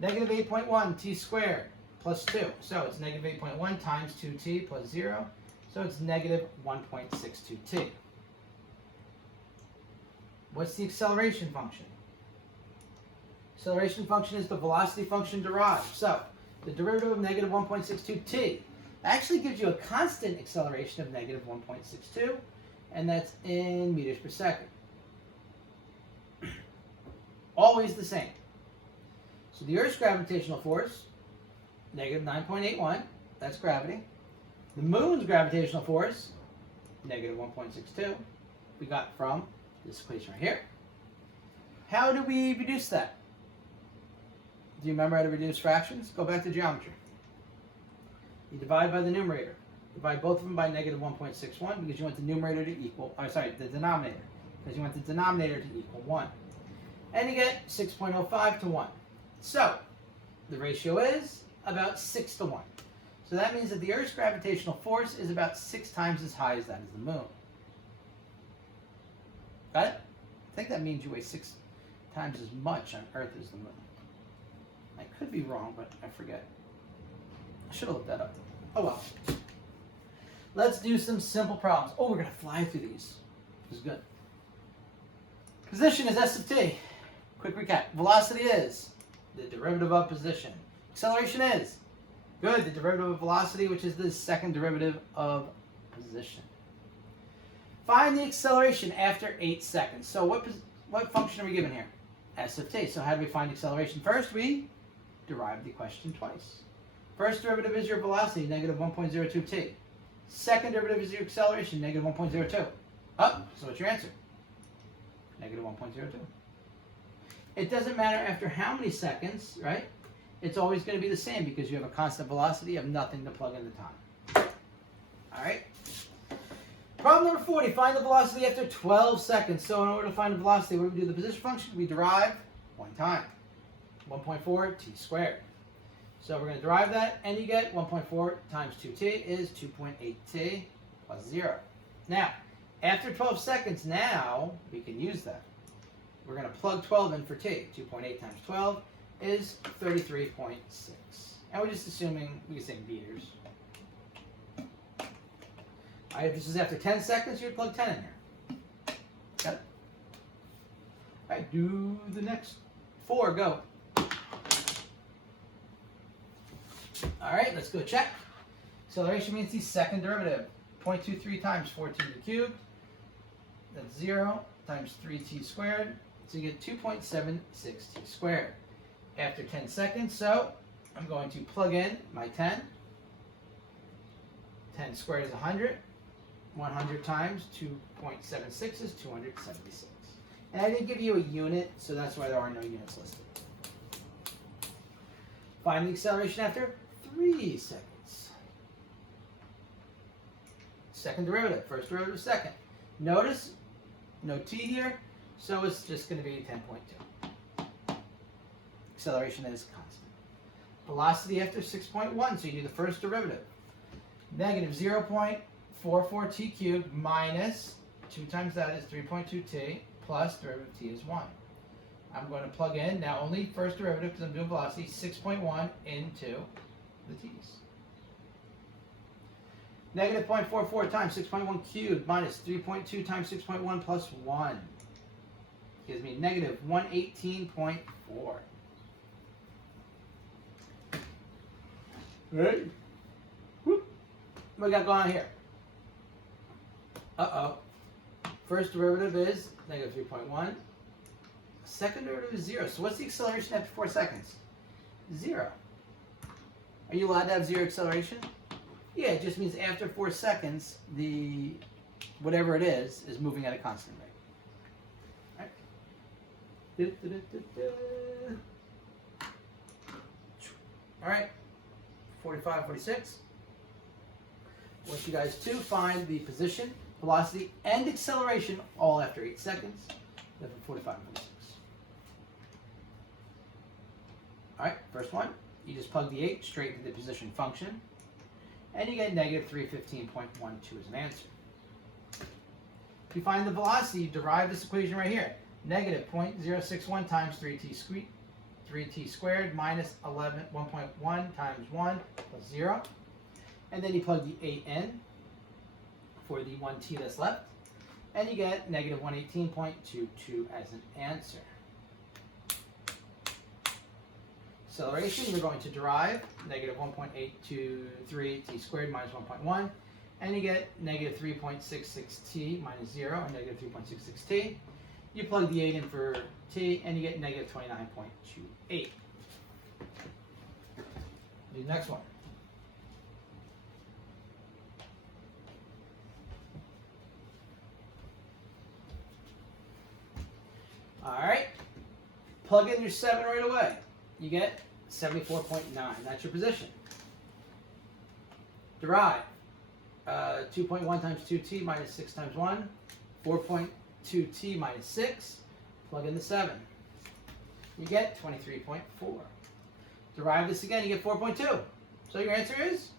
Negative 8.1 t squared plus 2. So it's negative 8.1 times 2t plus 0. So it's negative 1.62 t. What's the acceleration function? Acceleration function is the velocity function derived. So the derivative of negative 1.62 t actually gives you a constant acceleration of negative 1.62, and that's in meters per second. Always the same. So the Earth's gravitational force, negative 9.81, that's gravity. The moon's gravitational force, negative 1.62, we got from this equation right here. How do we reduce that? Do you remember how to reduce fractions? Go back to geometry. You divide by the numerator. Divide both of them by negative 1.61 because you want the numerator to equal, the denominator, because you want the denominator to equal 1. And you get 6.05 to 1. So, the ratio is about 6 to 1. So that means that the Earth's gravitational force is about 6 times as high as that as the moon. Got it? I think that means you weigh 6 times as much on Earth as the moon. I could be wrong, but I forget. I should have looked that up. Oh well. Let's do some simple problems. Oh, we're going to fly through these. This is good. Position is S of t. Quick recap. Velocity is the derivative of position. Acceleration is good. The derivative of velocity, which is the second derivative of position. Find the acceleration after 8 seconds. So what function are we given here? S of t. So how do we find acceleration? First, we derive the question twice. First derivative is your velocity, negative 1.02 t. Second derivative is your acceleration, negative 1.02. Oh, so what's your answer? Negative 1.02. It doesn't matter after how many seconds, right? It's always going to be the same because you have a constant velocity, you have nothing to plug in the time. All right? Problem number 40, find the velocity after 12 seconds. So in order to find the velocity, what do we do? The position function, we derive one time. 1.4 t squared. So we're going to derive that, and you get 1.4 times 2t is 2.8 t plus 0. Now, after 12 seconds, now we can use that. We're going to plug 12 in for t. 2.8 times 12 is 33.6. And we're just assuming, we can say meters. All right, if this is after 10 seconds, you'd plug 10 in here. Got it? All right, do the next 4, go. All right, let's go check. Acceleration means the second derivative. 0.23 times 14 to the cubed. That's 0 times 3t squared. So you get 2.76t squared. After 10 seconds, so I'm going to plug in my 10. 10 squared is 100. 100 times 2.76 is 276. And I didn't give you a unit, so that's why there are no units listed. Find the acceleration after 3 seconds. Second derivative, first derivative, second. Notice, no t here, so it's just going to be 10.2. Acceleration is constant. Velocity after 6.1, so you do the first derivative. Negative 0.44 t cubed minus 2 times that is 3.2t plus derivative of t is 1. I'm going to plug in, now only first derivative because I'm doing velocity, 6.1 into the t's. Negative 0.44 times 6.1 cubed minus 3.2 times 6.1 plus 1 gives me negative 118.4. Right? Whoop. What we got going on here? Uh-oh. First derivative is negative 3.1. Second derivative is 0. So what's the acceleration after 4 seconds? 0. Are you allowed to have 0 acceleration? Yeah, it just means after 4 seconds, the whatever it is moving at a constant rate. All right, 45, 46. I want you guys to find the position, velocity, and acceleration all after 8 seconds. Then for 45 and 46. All right, first one, you just plug the 8 straight into the position function, and you get negative 315.12 as an answer. If you find the velocity, you derive this equation right here. Negative 0.061 times 3t squared minus 1.1 times 1 plus 0. And then you plug the 8 in for the 1t that's left, and you get negative 118.22 as an answer. Acceleration, you're going to derive negative 1.823 t squared minus 1.1, and you get negative 3.66 t minus 0, and negative 3.66 t. You plug the 8 in for t, and you get negative 29.28. The next one. All right, plug in your 7 right away. You get 74.9. That's your position. Derive 2.1 times 2t minus 6 times 1, 4.2t minus 6. Plug in the 7. You get 23.4. Derive this again, you get 4.2. So your answer is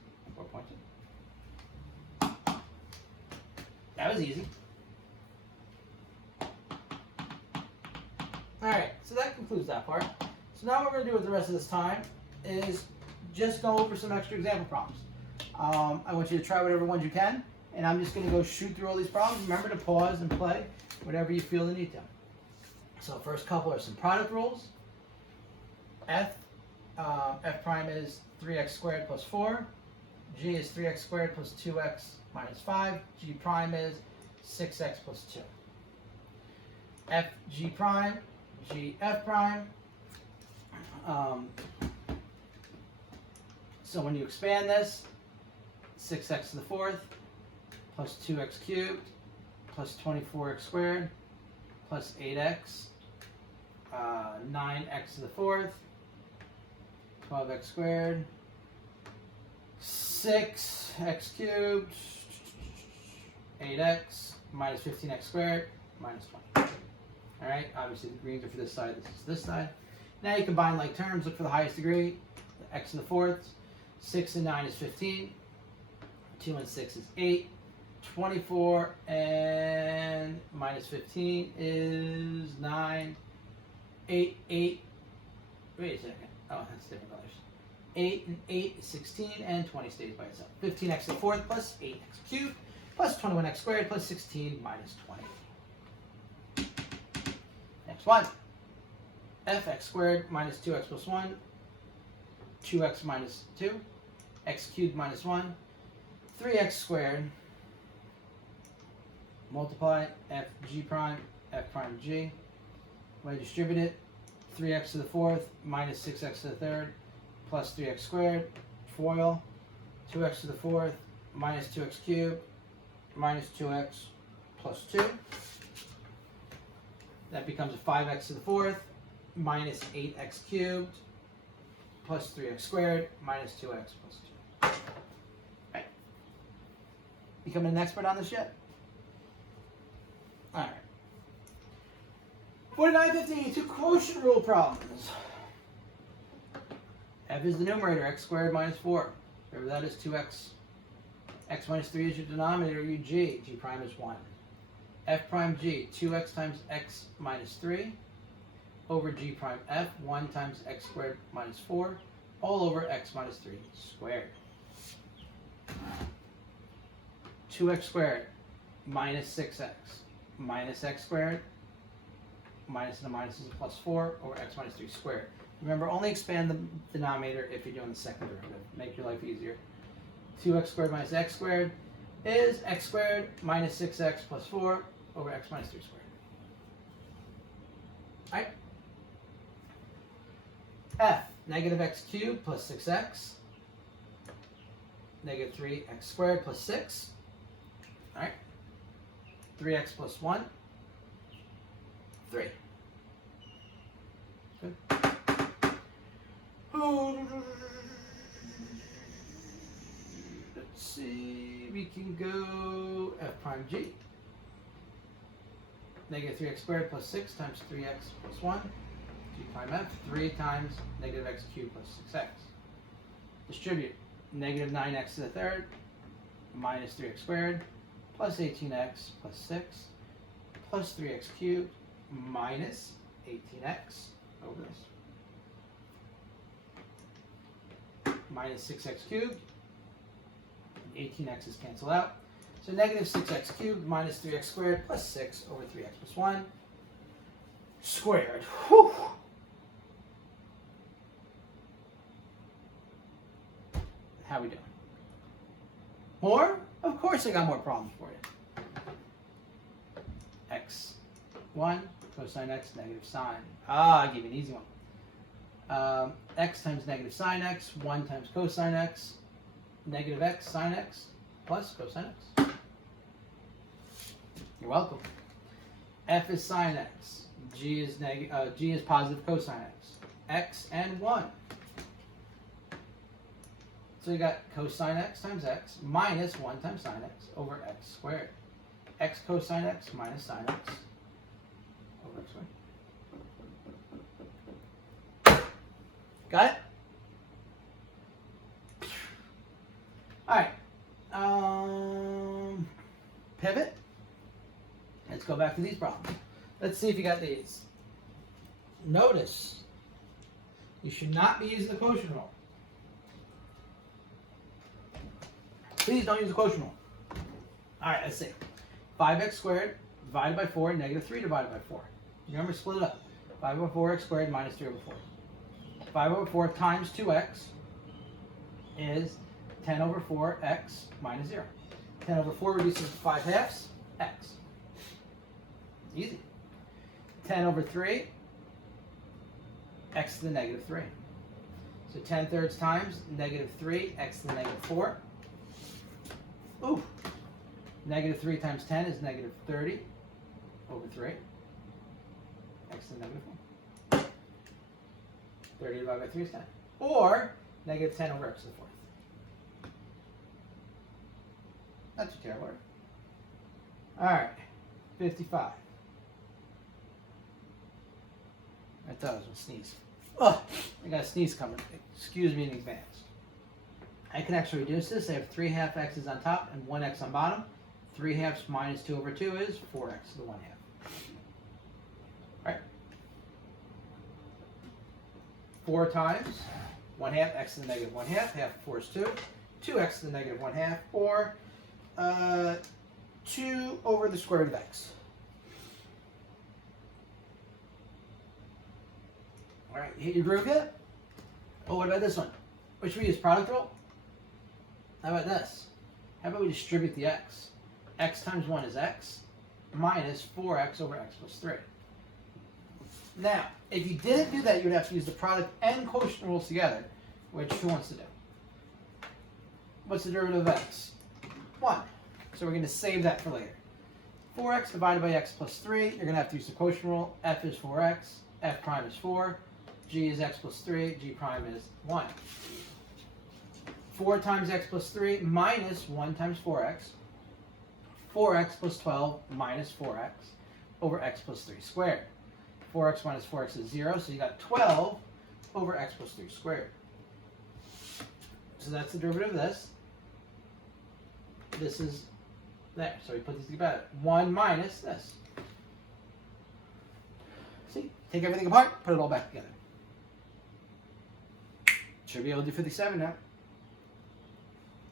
4.2. That was easy. All right, so that concludes that part. So now what we're going to do with the rest of this time is just go over some extra example problems. I want you to try whatever ones you can, and I'm just going to go shoot through all these problems. Remember to pause and play whatever you feel the need to. So first couple are some product rules. F prime is 3x squared plus 4. G is 3x squared plus 2x minus 5. G prime is 6x plus 2. F G prime, G F prime. So when you expand this, 6x to the 4th plus 2x cubed plus 24x squared plus 8x, 9x to the 4th, 12x squared, 6x cubed, 8x minus 15x squared minus 20. All right, obviously the greens are for this side, this is this side. Now you combine like terms, look for the highest degree, x to the 4th, 6 and 9 is 15, 2 and 6 is 8, 24 and minus 15 is 9, 8, wait a second, oh that's different colors. 8 and 8 is 16, and 20 stays by itself. 15x to the 4th plus 8x cubed plus 21x squared plus 16 minus 20. Next one. Fx squared minus 2x plus 1, 2x minus 2, x cubed minus 1, 3x squared, multiply f g prime, f prime g. When I distribute it, 3x to the 4th minus 6x to the 3rd plus 3x squared, FOIL, 2x to the 4th minus 2x cubed minus 2x plus 2. That becomes a 5x to the 4th minus 8x cubed plus 3x squared minus 2x plus 2. Right. Becoming an expert on this yet? All right. 4915, two quotient rule problems. F is the numerator, x squared minus 4. Remember that is 2x. X minus 3 is your denominator, your g. G prime is 1. F prime g, 2x times x minus 3 over g prime f, 1 times x squared minus 4, all over x minus 3 squared. 2x squared minus 6x minus x squared, minus and a minus is a plus 4 over x minus 3 squared. Remember, only expand the denominator if you're doing the second derivative. Make your life easier. 2x squared minus x squared is x squared minus 6x plus 4 over x minus 3 squared. All right. F, negative x cubed plus 6x, negative 3x squared plus 6. All right. 3x plus 1, 3. Good. Let's see, we can go f prime g. Negative 3x squared plus 6 times 3x plus 1, g prime f, 3 times negative x cubed plus 6x. Distribute negative 9x to the third minus 3x squared plus 18x plus 6 plus 3x cubed minus 18x over this. Minus 6x cubed. 18x is canceled out. So negative 6x cubed minus 3x squared plus 6 over 3x plus 1 squared. Whew. How we doing? More? Of course I got more problems for you. x1 cosine x negative sine. I gave you an easy one. X times negative sine x, 1 times cosine x, negative x sine x plus cosine x. You're welcome. F is sine x. G is positive cosine x. X and 1. So you got cosine x times x minus 1 times sine x over x squared. X cosine x minus sine x over x squared. Got it? Alright. Pivot. Let's go back to these problems. Let's see if you got these. Notice, you should not be using the quotient rule. Please don't use the quotient rule. Alright, let's see. 5x squared divided by 4, negative 3 divided by 4. Remember, split it up. 5 over 4x squared minus 3 over 4. 5 over 4 times 2x is 10 over 4x minus 0. 10 over 4 reduces to 5 halves, x. Easy. 10 over 3, x to the negative 3. So 10 thirds times negative 3, x to the negative 4. Ooh. Negative 3 times 10 is negative 30 over 3. X to the negative 4. 30 divided by 3 is 10. Or negative 10 over x to the 4th. Not too terrible. Alright. 55. I thought I was going to sneeze. Ugh, I got a sneeze coming. Excuse me in advance. I can actually reduce this. I have 3 half x's on top and 1 x on bottom. 3 halves minus 2 over 2 is 4x to the 1 half. Right? 4 times 1 half x to the negative 1 half. Half of 4 is 2. 2x to the negative 1 half. Or 2 over the square root of x. Alright, you hit your groove yet? Oh, what about this one? What should we use? Product rule? How about this? How about we distribute the x? X times 1 is x minus 4x over x plus 3. Now, if you didn't do that, you would have to use the product and quotient rules together, which who wants to do? What's the derivative of x? 1. So we're going to save that for later. 4x divided by x plus 3. You're going to have to use the quotient rule. F is 4x. F prime is 4. G is x plus 3. G prime is 1. 4 times x plus 3 minus 1 times 4x. 4x plus 12 minus 4x over x plus 3 squared. 4x minus 4x is 0, so you got 12 over x plus 3 squared. So that's the derivative of this. This is there. So we put these together. 1 minus this. See? Take everything apart, put it all back together. Should be able to do 57 now.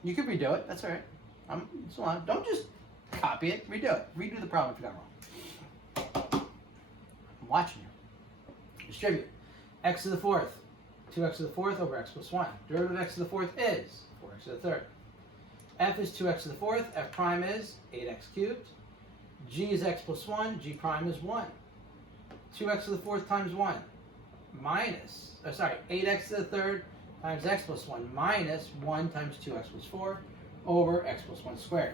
You could redo it. That's all right. Don't just copy it. Redo it. Redo the problem if you got wrong. I'm watching you. Distribute. x to the fourth. 2x to the fourth over x plus 1. Derivative of x to the fourth is 4x to the third. F is 2x to the fourth. F prime is 8x cubed. G is x plus 1. G prime is 1. 2x to the fourth times 1 minus, 8x to the third times x plus 1 minus 1 times 2x plus 4 over x plus 1 squared.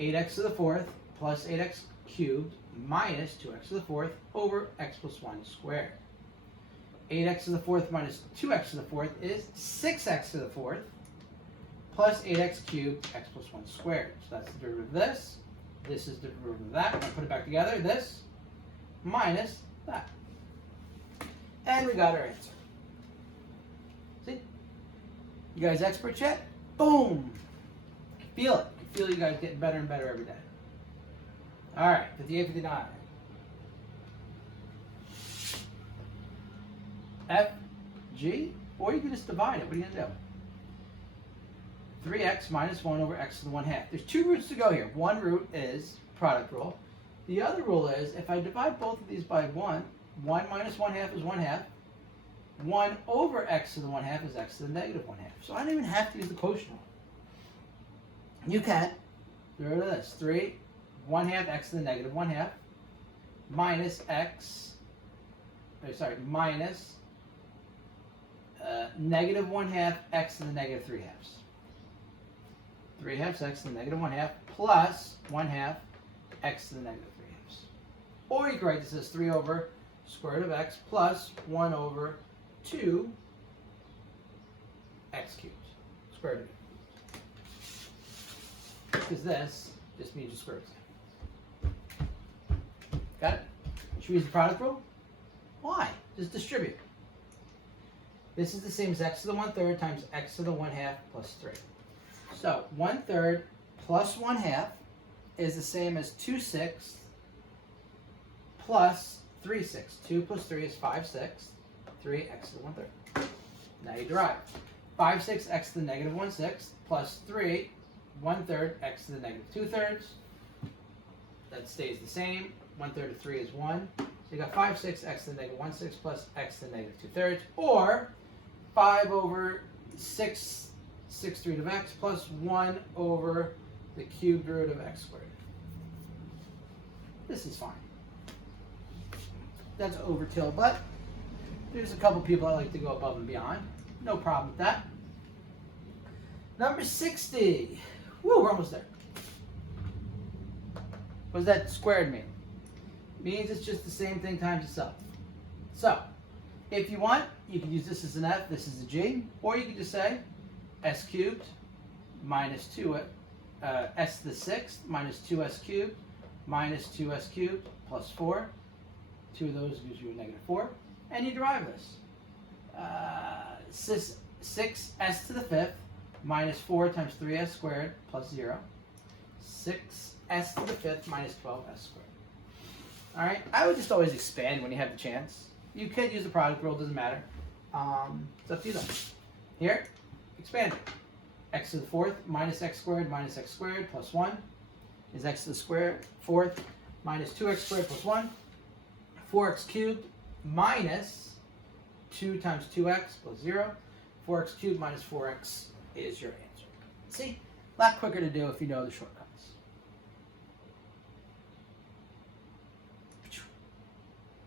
8x to the fourth plus 8x cubed minus 2x to the fourth over x plus 1 squared. 8x to the fourth minus 2x to the fourth is 6x to the fourth plus 8x cubed x plus 1 squared. So that's the derivative of this. This is the derivative of that. When I put it back together, this minus that. And we got our answer. See? You guys experts yet? Boom! Feel it. You feel you guys getting better and better every day. All right, 58, 59. F, G, or you can just divide it. What are you going to do? 3x minus 1 over x to the 1/2. There's two roots to go here. One root is product rule. The other rule is if I divide both of these by 1, 1 minus 1/2 is 1/2. 1 over x to the 1/2 is x to the negative 1/2. So I don't even have to use the quotient rule. You can. Get rid of this. 3, 1/2 x to the negative 1/2 minus x, minus negative 1/2 x to the negative 3/2. 3/2 x to the negative 1/2 plus 1/2 x to the negative 3/2. Or you can write this as 3 over square root of x plus 1 over 2 x cubed. Square root of it. Because this just means you square root. Got it? Should we use the product rule? Why? Just distribute. This is the same as x to the 1/3 times x to the 1/2 plus 3. So 1/3 plus 1/2 is the same as 2/6 plus 3/6. 2 plus 3 is 5/6. 3 x to the 1/3. Now you derive. 5/6 x to the negative 1/6 plus 3 1/3 x to the negative 2/3. That stays the same. 1/3 of 3 is 1. So you got 5/6 x to the negative 1/6 plus x to the negative 2/3. Or 5 over 6 6th root of x plus 1 over the cubed root of x squared. This is fine. That's overkill, but there's a couple people that like to go above and beyond. No problem with that. Number 60. Woo, we're almost there. What does that squared mean? It means it's just the same thing times itself. So, if you want, you can use this as an F, this is a G, or you can just say s cubed minus 2, s to the 6th minus 2s cubed minus 2s cubed plus 4. 2 of those gives you a negative 4. And you derive this. 6s to the 5th minus 4 times 3s squared plus 0. 6s to the 5th minus 12s squared. All right, I would just always expand when you have the chance. You could use the product rule, doesn't matter. It's up to you though. Here, expand it. X to the 4th minus x squared plus 1 is x to the square 4th minus 2x squared plus 1. 4x cubed minus 2 times 2x plus 0. 4x cubed minus 4x is your answer. See, a lot quicker to do if you know the shortcuts.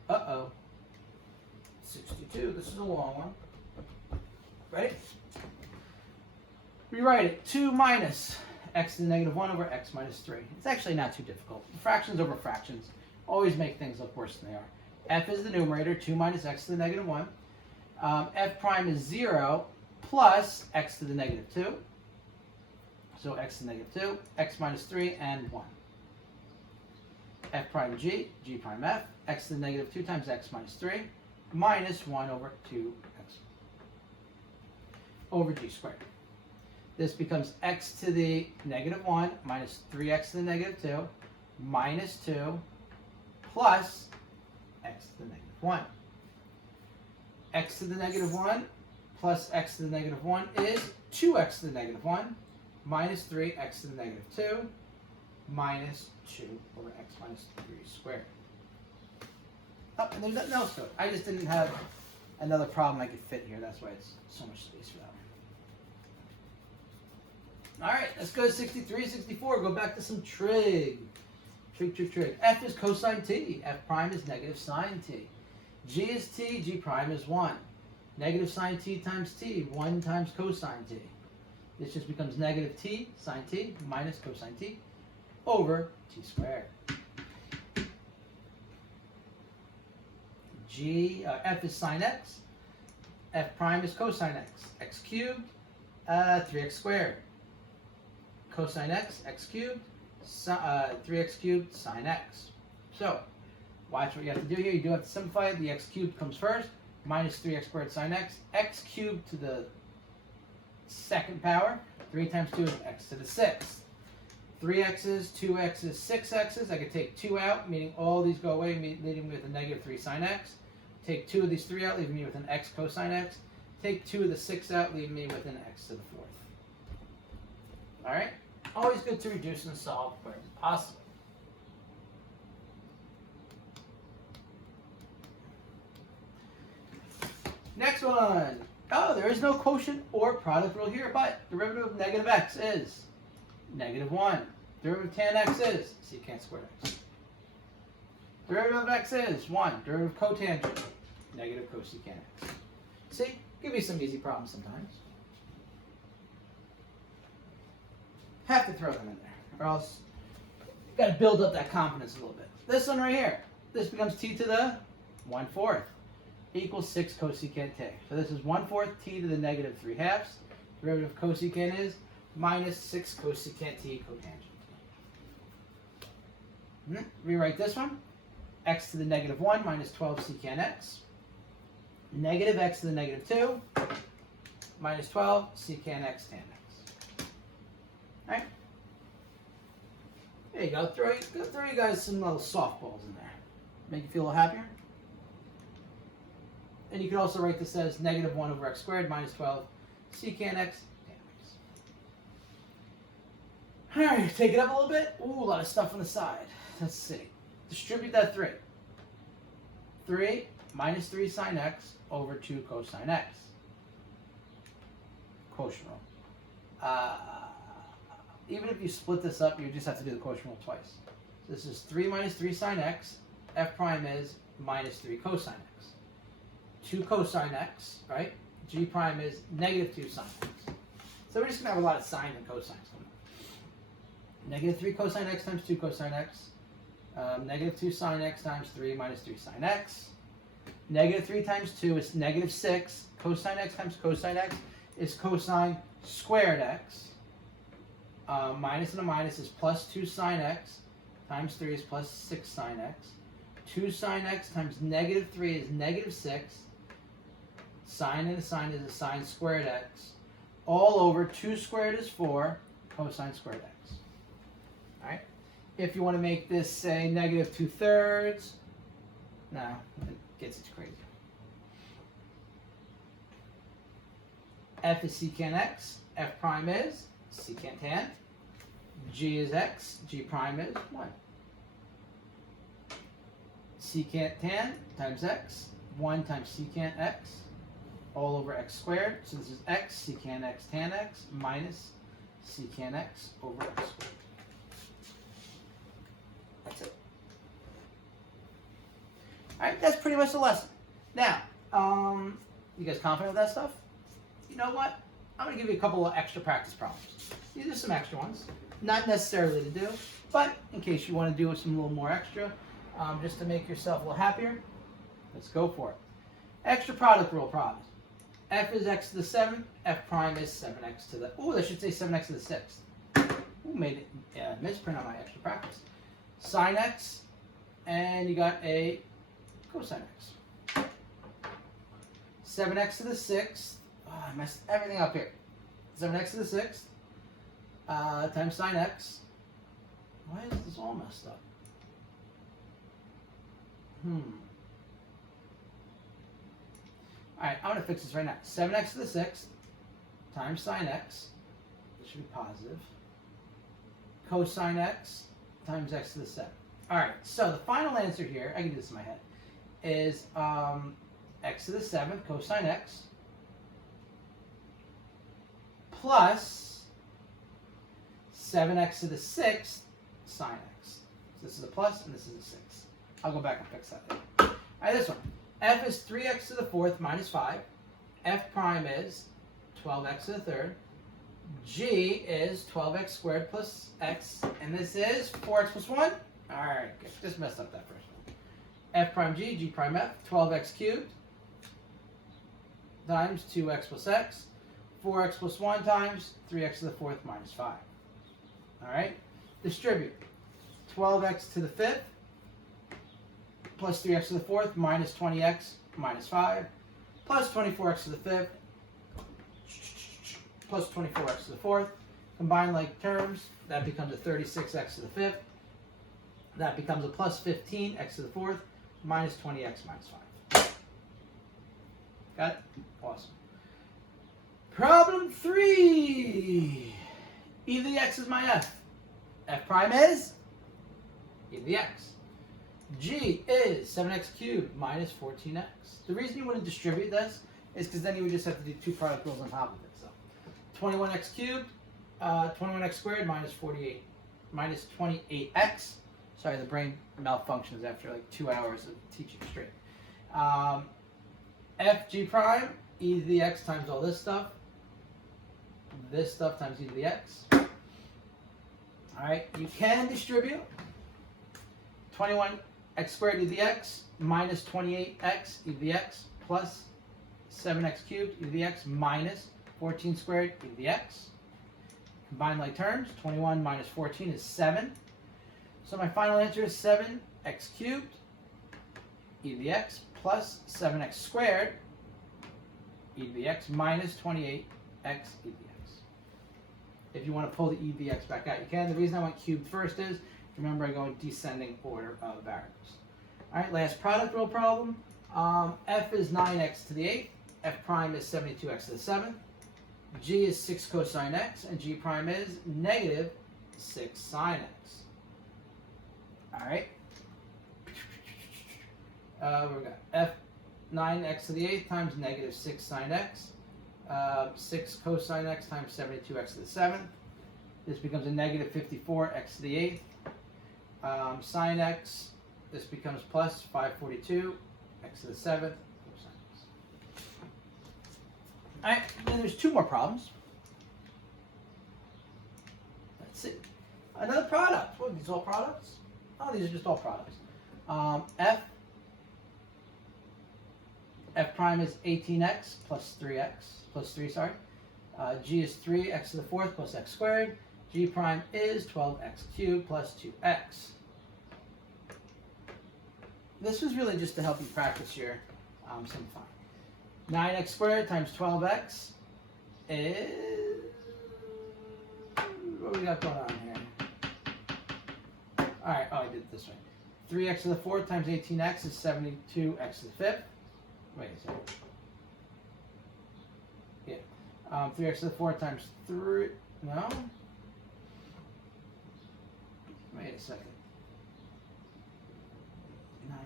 Uh-oh. 62. This is a long one. Ready? Rewrite it. 2 minus x to the negative 1 over x minus 3. It's actually not too difficult. Fractions over fractions always make things look worse than they are. F is the numerator. 2 minus x to the negative 1. F prime is 0 plus x to the negative 2. So x to the negative 2, x minus 3, and 1. F prime g, g prime f, x to the negative 2 times x minus 3, minus 1 over 2x over g squared. This becomes x to the negative 1 minus 3x to the negative 2 minus 2 plus x to the negative 1. X to the negative 1 plus x to the negative 1 is 2x to the negative 1 minus 3x to the negative 2 minus 2 over x minus 3 squared. Oh, and there's nothing else to it. I just didn't have another problem I could fit here. That's why it's so much space for that one. All right, let's go to 63, 64. Go back to some trig. Trig. F is cosine t. F prime is negative sine t. G is t. G prime is 1. Negative sine t times t. 1 times cosine t. This just becomes negative t sine t minus cosine t over t squared. F is sine x. F prime is cosine x. X cubed, 3x squared. Cosine x, x cubed, 3x cubed, sine x. So, watch what you have to do here. You do have to simplify it. The x cubed comes first, minus 3x squared sine x. X cubed to the second power. 3 times 2 is x to the 6th. 3x's, 2x's, 6x's. I could take 2 out, meaning all these go away, leaving me with a negative 3 sine x. Take 2 of these 3 out, leaving me with an x cosine x. Take 2 of the 6 out, leaving me with an x to the 4th. Alright? Always good to reduce and solve where possible. Next one. Oh, there is no quotient or product rule here, but derivative of negative x is negative 1. Derivative of tan x is secant squared x. Derivative of x is 1. Derivative of cotangent, negative cosecant x. See? Give me some easy problems sometimes. Have to throw them in there, or else you've got to build up that confidence a little bit. This one right here, this becomes t to the 1/4 equals 6 cosecant t. So this is 1/4 t to the negative 3/2. Derivative of cosecant is minus 6 cosecant t cotangent. Rewrite this one. X to the negative 1 minus 12 secant x. Negative x to the negative 2 minus 12 secant x tan x. Alright? There you go. Throw you guys some little softballs in there. Make you feel a little happier. And you can also write this as negative 1 over x squared minus 12 secant x tan x. Alright, take it up a little bit. Ooh, a lot of stuff on the side. Let's see. Distribute that 3. 3 minus 3 sine x over 2 cosine x. Quotient rule. Even if you split this up, you just have to do the quotient rule twice. So this is 3 minus 3 sine x. F prime is minus 3 cosine x. 2 cosine x, right? G prime is negative 2 sine x. So we're just going to have a lot of sine and cosines coming up. Negative 3 cosine x times 2 cosine x. Negative 2 sine x times 3 minus 3 sine x. Negative 3 times 2 is negative 6. Cosine x times cosine x is cosine squared x. Minus and a minus is plus 2 sine x times 3 is plus 6 sine x. 2 sine x times negative 3 is negative 6. Sine and a sine is a sine squared x. All over 2 squared is 4 cosine squared x. Alright? If you want to make this, say, negative 2/3, no, it gets it crazy. F is secant x. F prime is secant tan. G is x. G prime is 1. Secant tan times x. 1 times secant x. All over x squared. So this is x, secant x, tan x, minus secant x over x squared. That's it. Alright, that's pretty much the lesson. Now, you guys confident with that stuff? You know what? I'm going to give you a couple of extra practice problems. These are some extra ones. Not necessarily to do, but in case you want to do some little more extra, just to make yourself a little happier, let's go for it. Extra product rule problems. F is x to the 7th. F prime is 7x to the... Ooh, I should say 7x to the 6th. Ooh, made it misprint on my extra practice. Sine x, and you got a cosine x. 7x to the 6th. Oh, I messed everything up here. 7x to the 6th times sine x. Why is this all messed up? Alright, I'm going to fix this right now. 7x to the 6th times sine x. This should be positive. Cosine x times x to the 7th. Alright, so the final answer here, I can do this in my head, is x to the 7th cosine x plus 7x to the 6th sine x. So this is a plus and this is a 6. I'll go back and fix that later. All right, this one. F is 3x to the 4th minus 5. F prime is 12x to the 3rd. G is 12x squared plus x. And this is 4x plus 1. All right, good. Just messed up that first one. F prime G, G prime F, 12x cubed times 2x plus x. 4x plus 1 times 3x to the 4th minus 5. All right? Distribute. 12x to the 5th plus 3x to the 4th minus 20x minus 5 plus 24x to the 5th plus 24x to the 4th. Combine like terms. That becomes a 36x to the 5th. That becomes a plus 15x to the 4th minus 20x minus 5. Got it? Awesome. Problem 3. E to the x is my f. F prime is e to the x. G is 7x cubed minus 14x. The reason you want to distribute this is because then you would just have to do two product rules on top of it. So 21x cubed, 21x squared minus 48, minus 28x. Sorry, the brain malfunctions after like 2 hours of teaching straight. F G prime, e to the x times all this stuff times e to the x. All right, you can distribute 21x squared e to the x minus 28x e to the x plus 7x cubed e to the x minus 14 squared e to the x. Combine like terms, 21 minus 14 is 7. So my final answer is 7x cubed e to the x plus 7x squared e to the x minus 28x e to the x. If you want to pull the e to the x back out, you can. The reason I went cubed first is, remember, I go in descending order of variables. All right, last product rule problem. F is 9x to the 8th. F prime is 72x to the 7th. G is 6 cosine x, and G prime is negative 6 sine x. All right. We've got F 9x to the 8th times negative 6 sine x. 6 cosine x times 72x to the 7th. This becomes a negative 54x to the 8th. Sine x, this becomes plus 542 x to the 7th. All right, then there's 2 more problems. Let's see. Another product. What are these all products? Oh, these are just all products. F prime is 18x plus 3x, plus 3, sorry. G is 3x to the 4th plus x squared. G prime is 12x cubed plus 2x. This was really just to help you practice your simplifying. 9x squared times 12x is... What do we got going on here? Alright, I did it this way. 3x to the 4th times 18x is 72x to the 5th. Wait a second. Yeah. 3x to the 4th times 3... No? Wait a second. 90.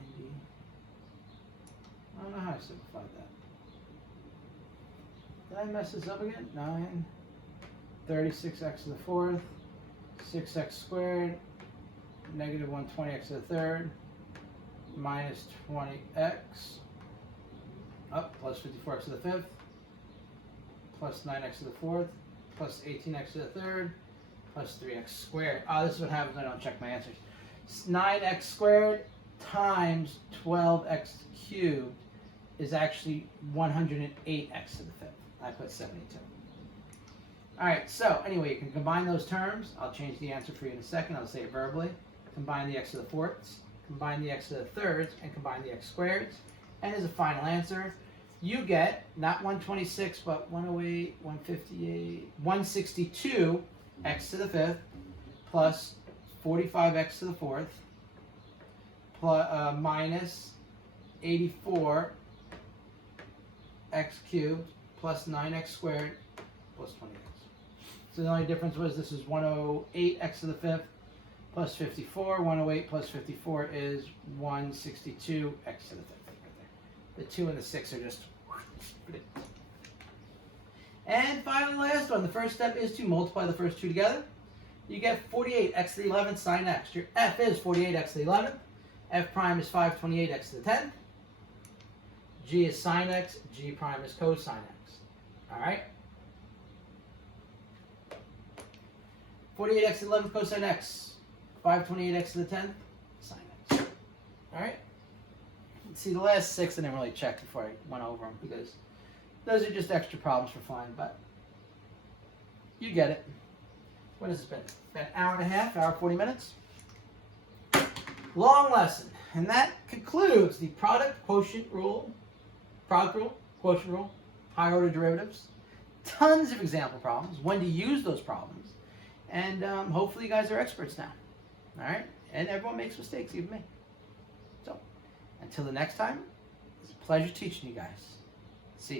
I don't know how I simplified that. Did I mess this up again? 9. 36x to the 4th. 6x squared. Negative 120x to the 3rd. Minus 20x. Up, plus 54x to the 5th. Plus 9x to the 4th. Plus 18x to the 3rd. Plus 3x squared. Oh, this is what happens when I don't check my answers. 9x squared times 12x cubed is actually 108x to the 5th. I put 72. Alright, so anyway, you can combine those terms. I'll change the answer for you in a second. I'll say it verbally. Combine the x to the 4ths, combine the x to the 3rds, and combine the x squareds. And as a final answer, you get not 126, but 108, 158, 162 x to the 5th plus 45x to the 4th plus, minus 84 x cubed plus 9x squared plus 20x. So the only difference was this is 108x to the 5th plus 54. 108 plus 54 is 162x to the 5th. Right there. The 2 and the 6 are just... And finally, last one. The first step is to multiply the first two together. You get 48x to the 11th sine x. Your f is 48x to the 11th. F prime is 528x to the 10th. G is sine x. G prime is cosine x. All right? 48x to the 11th cosine x. 528x to the 10th sine x. All right? See, the last 6 I didn't really check before I went over them because those are just extra problems for fun, but you get it. What has this been? About an hour and a half, hour 40 minutes. Long lesson. And that concludes the product quotient rule, quotient rule, higher order derivatives. Tons of example problems, when to use those problems. And hopefully you guys are experts now. All right? And everyone makes mistakes, even me. So, until the next time, it's a pleasure teaching you guys. See ya.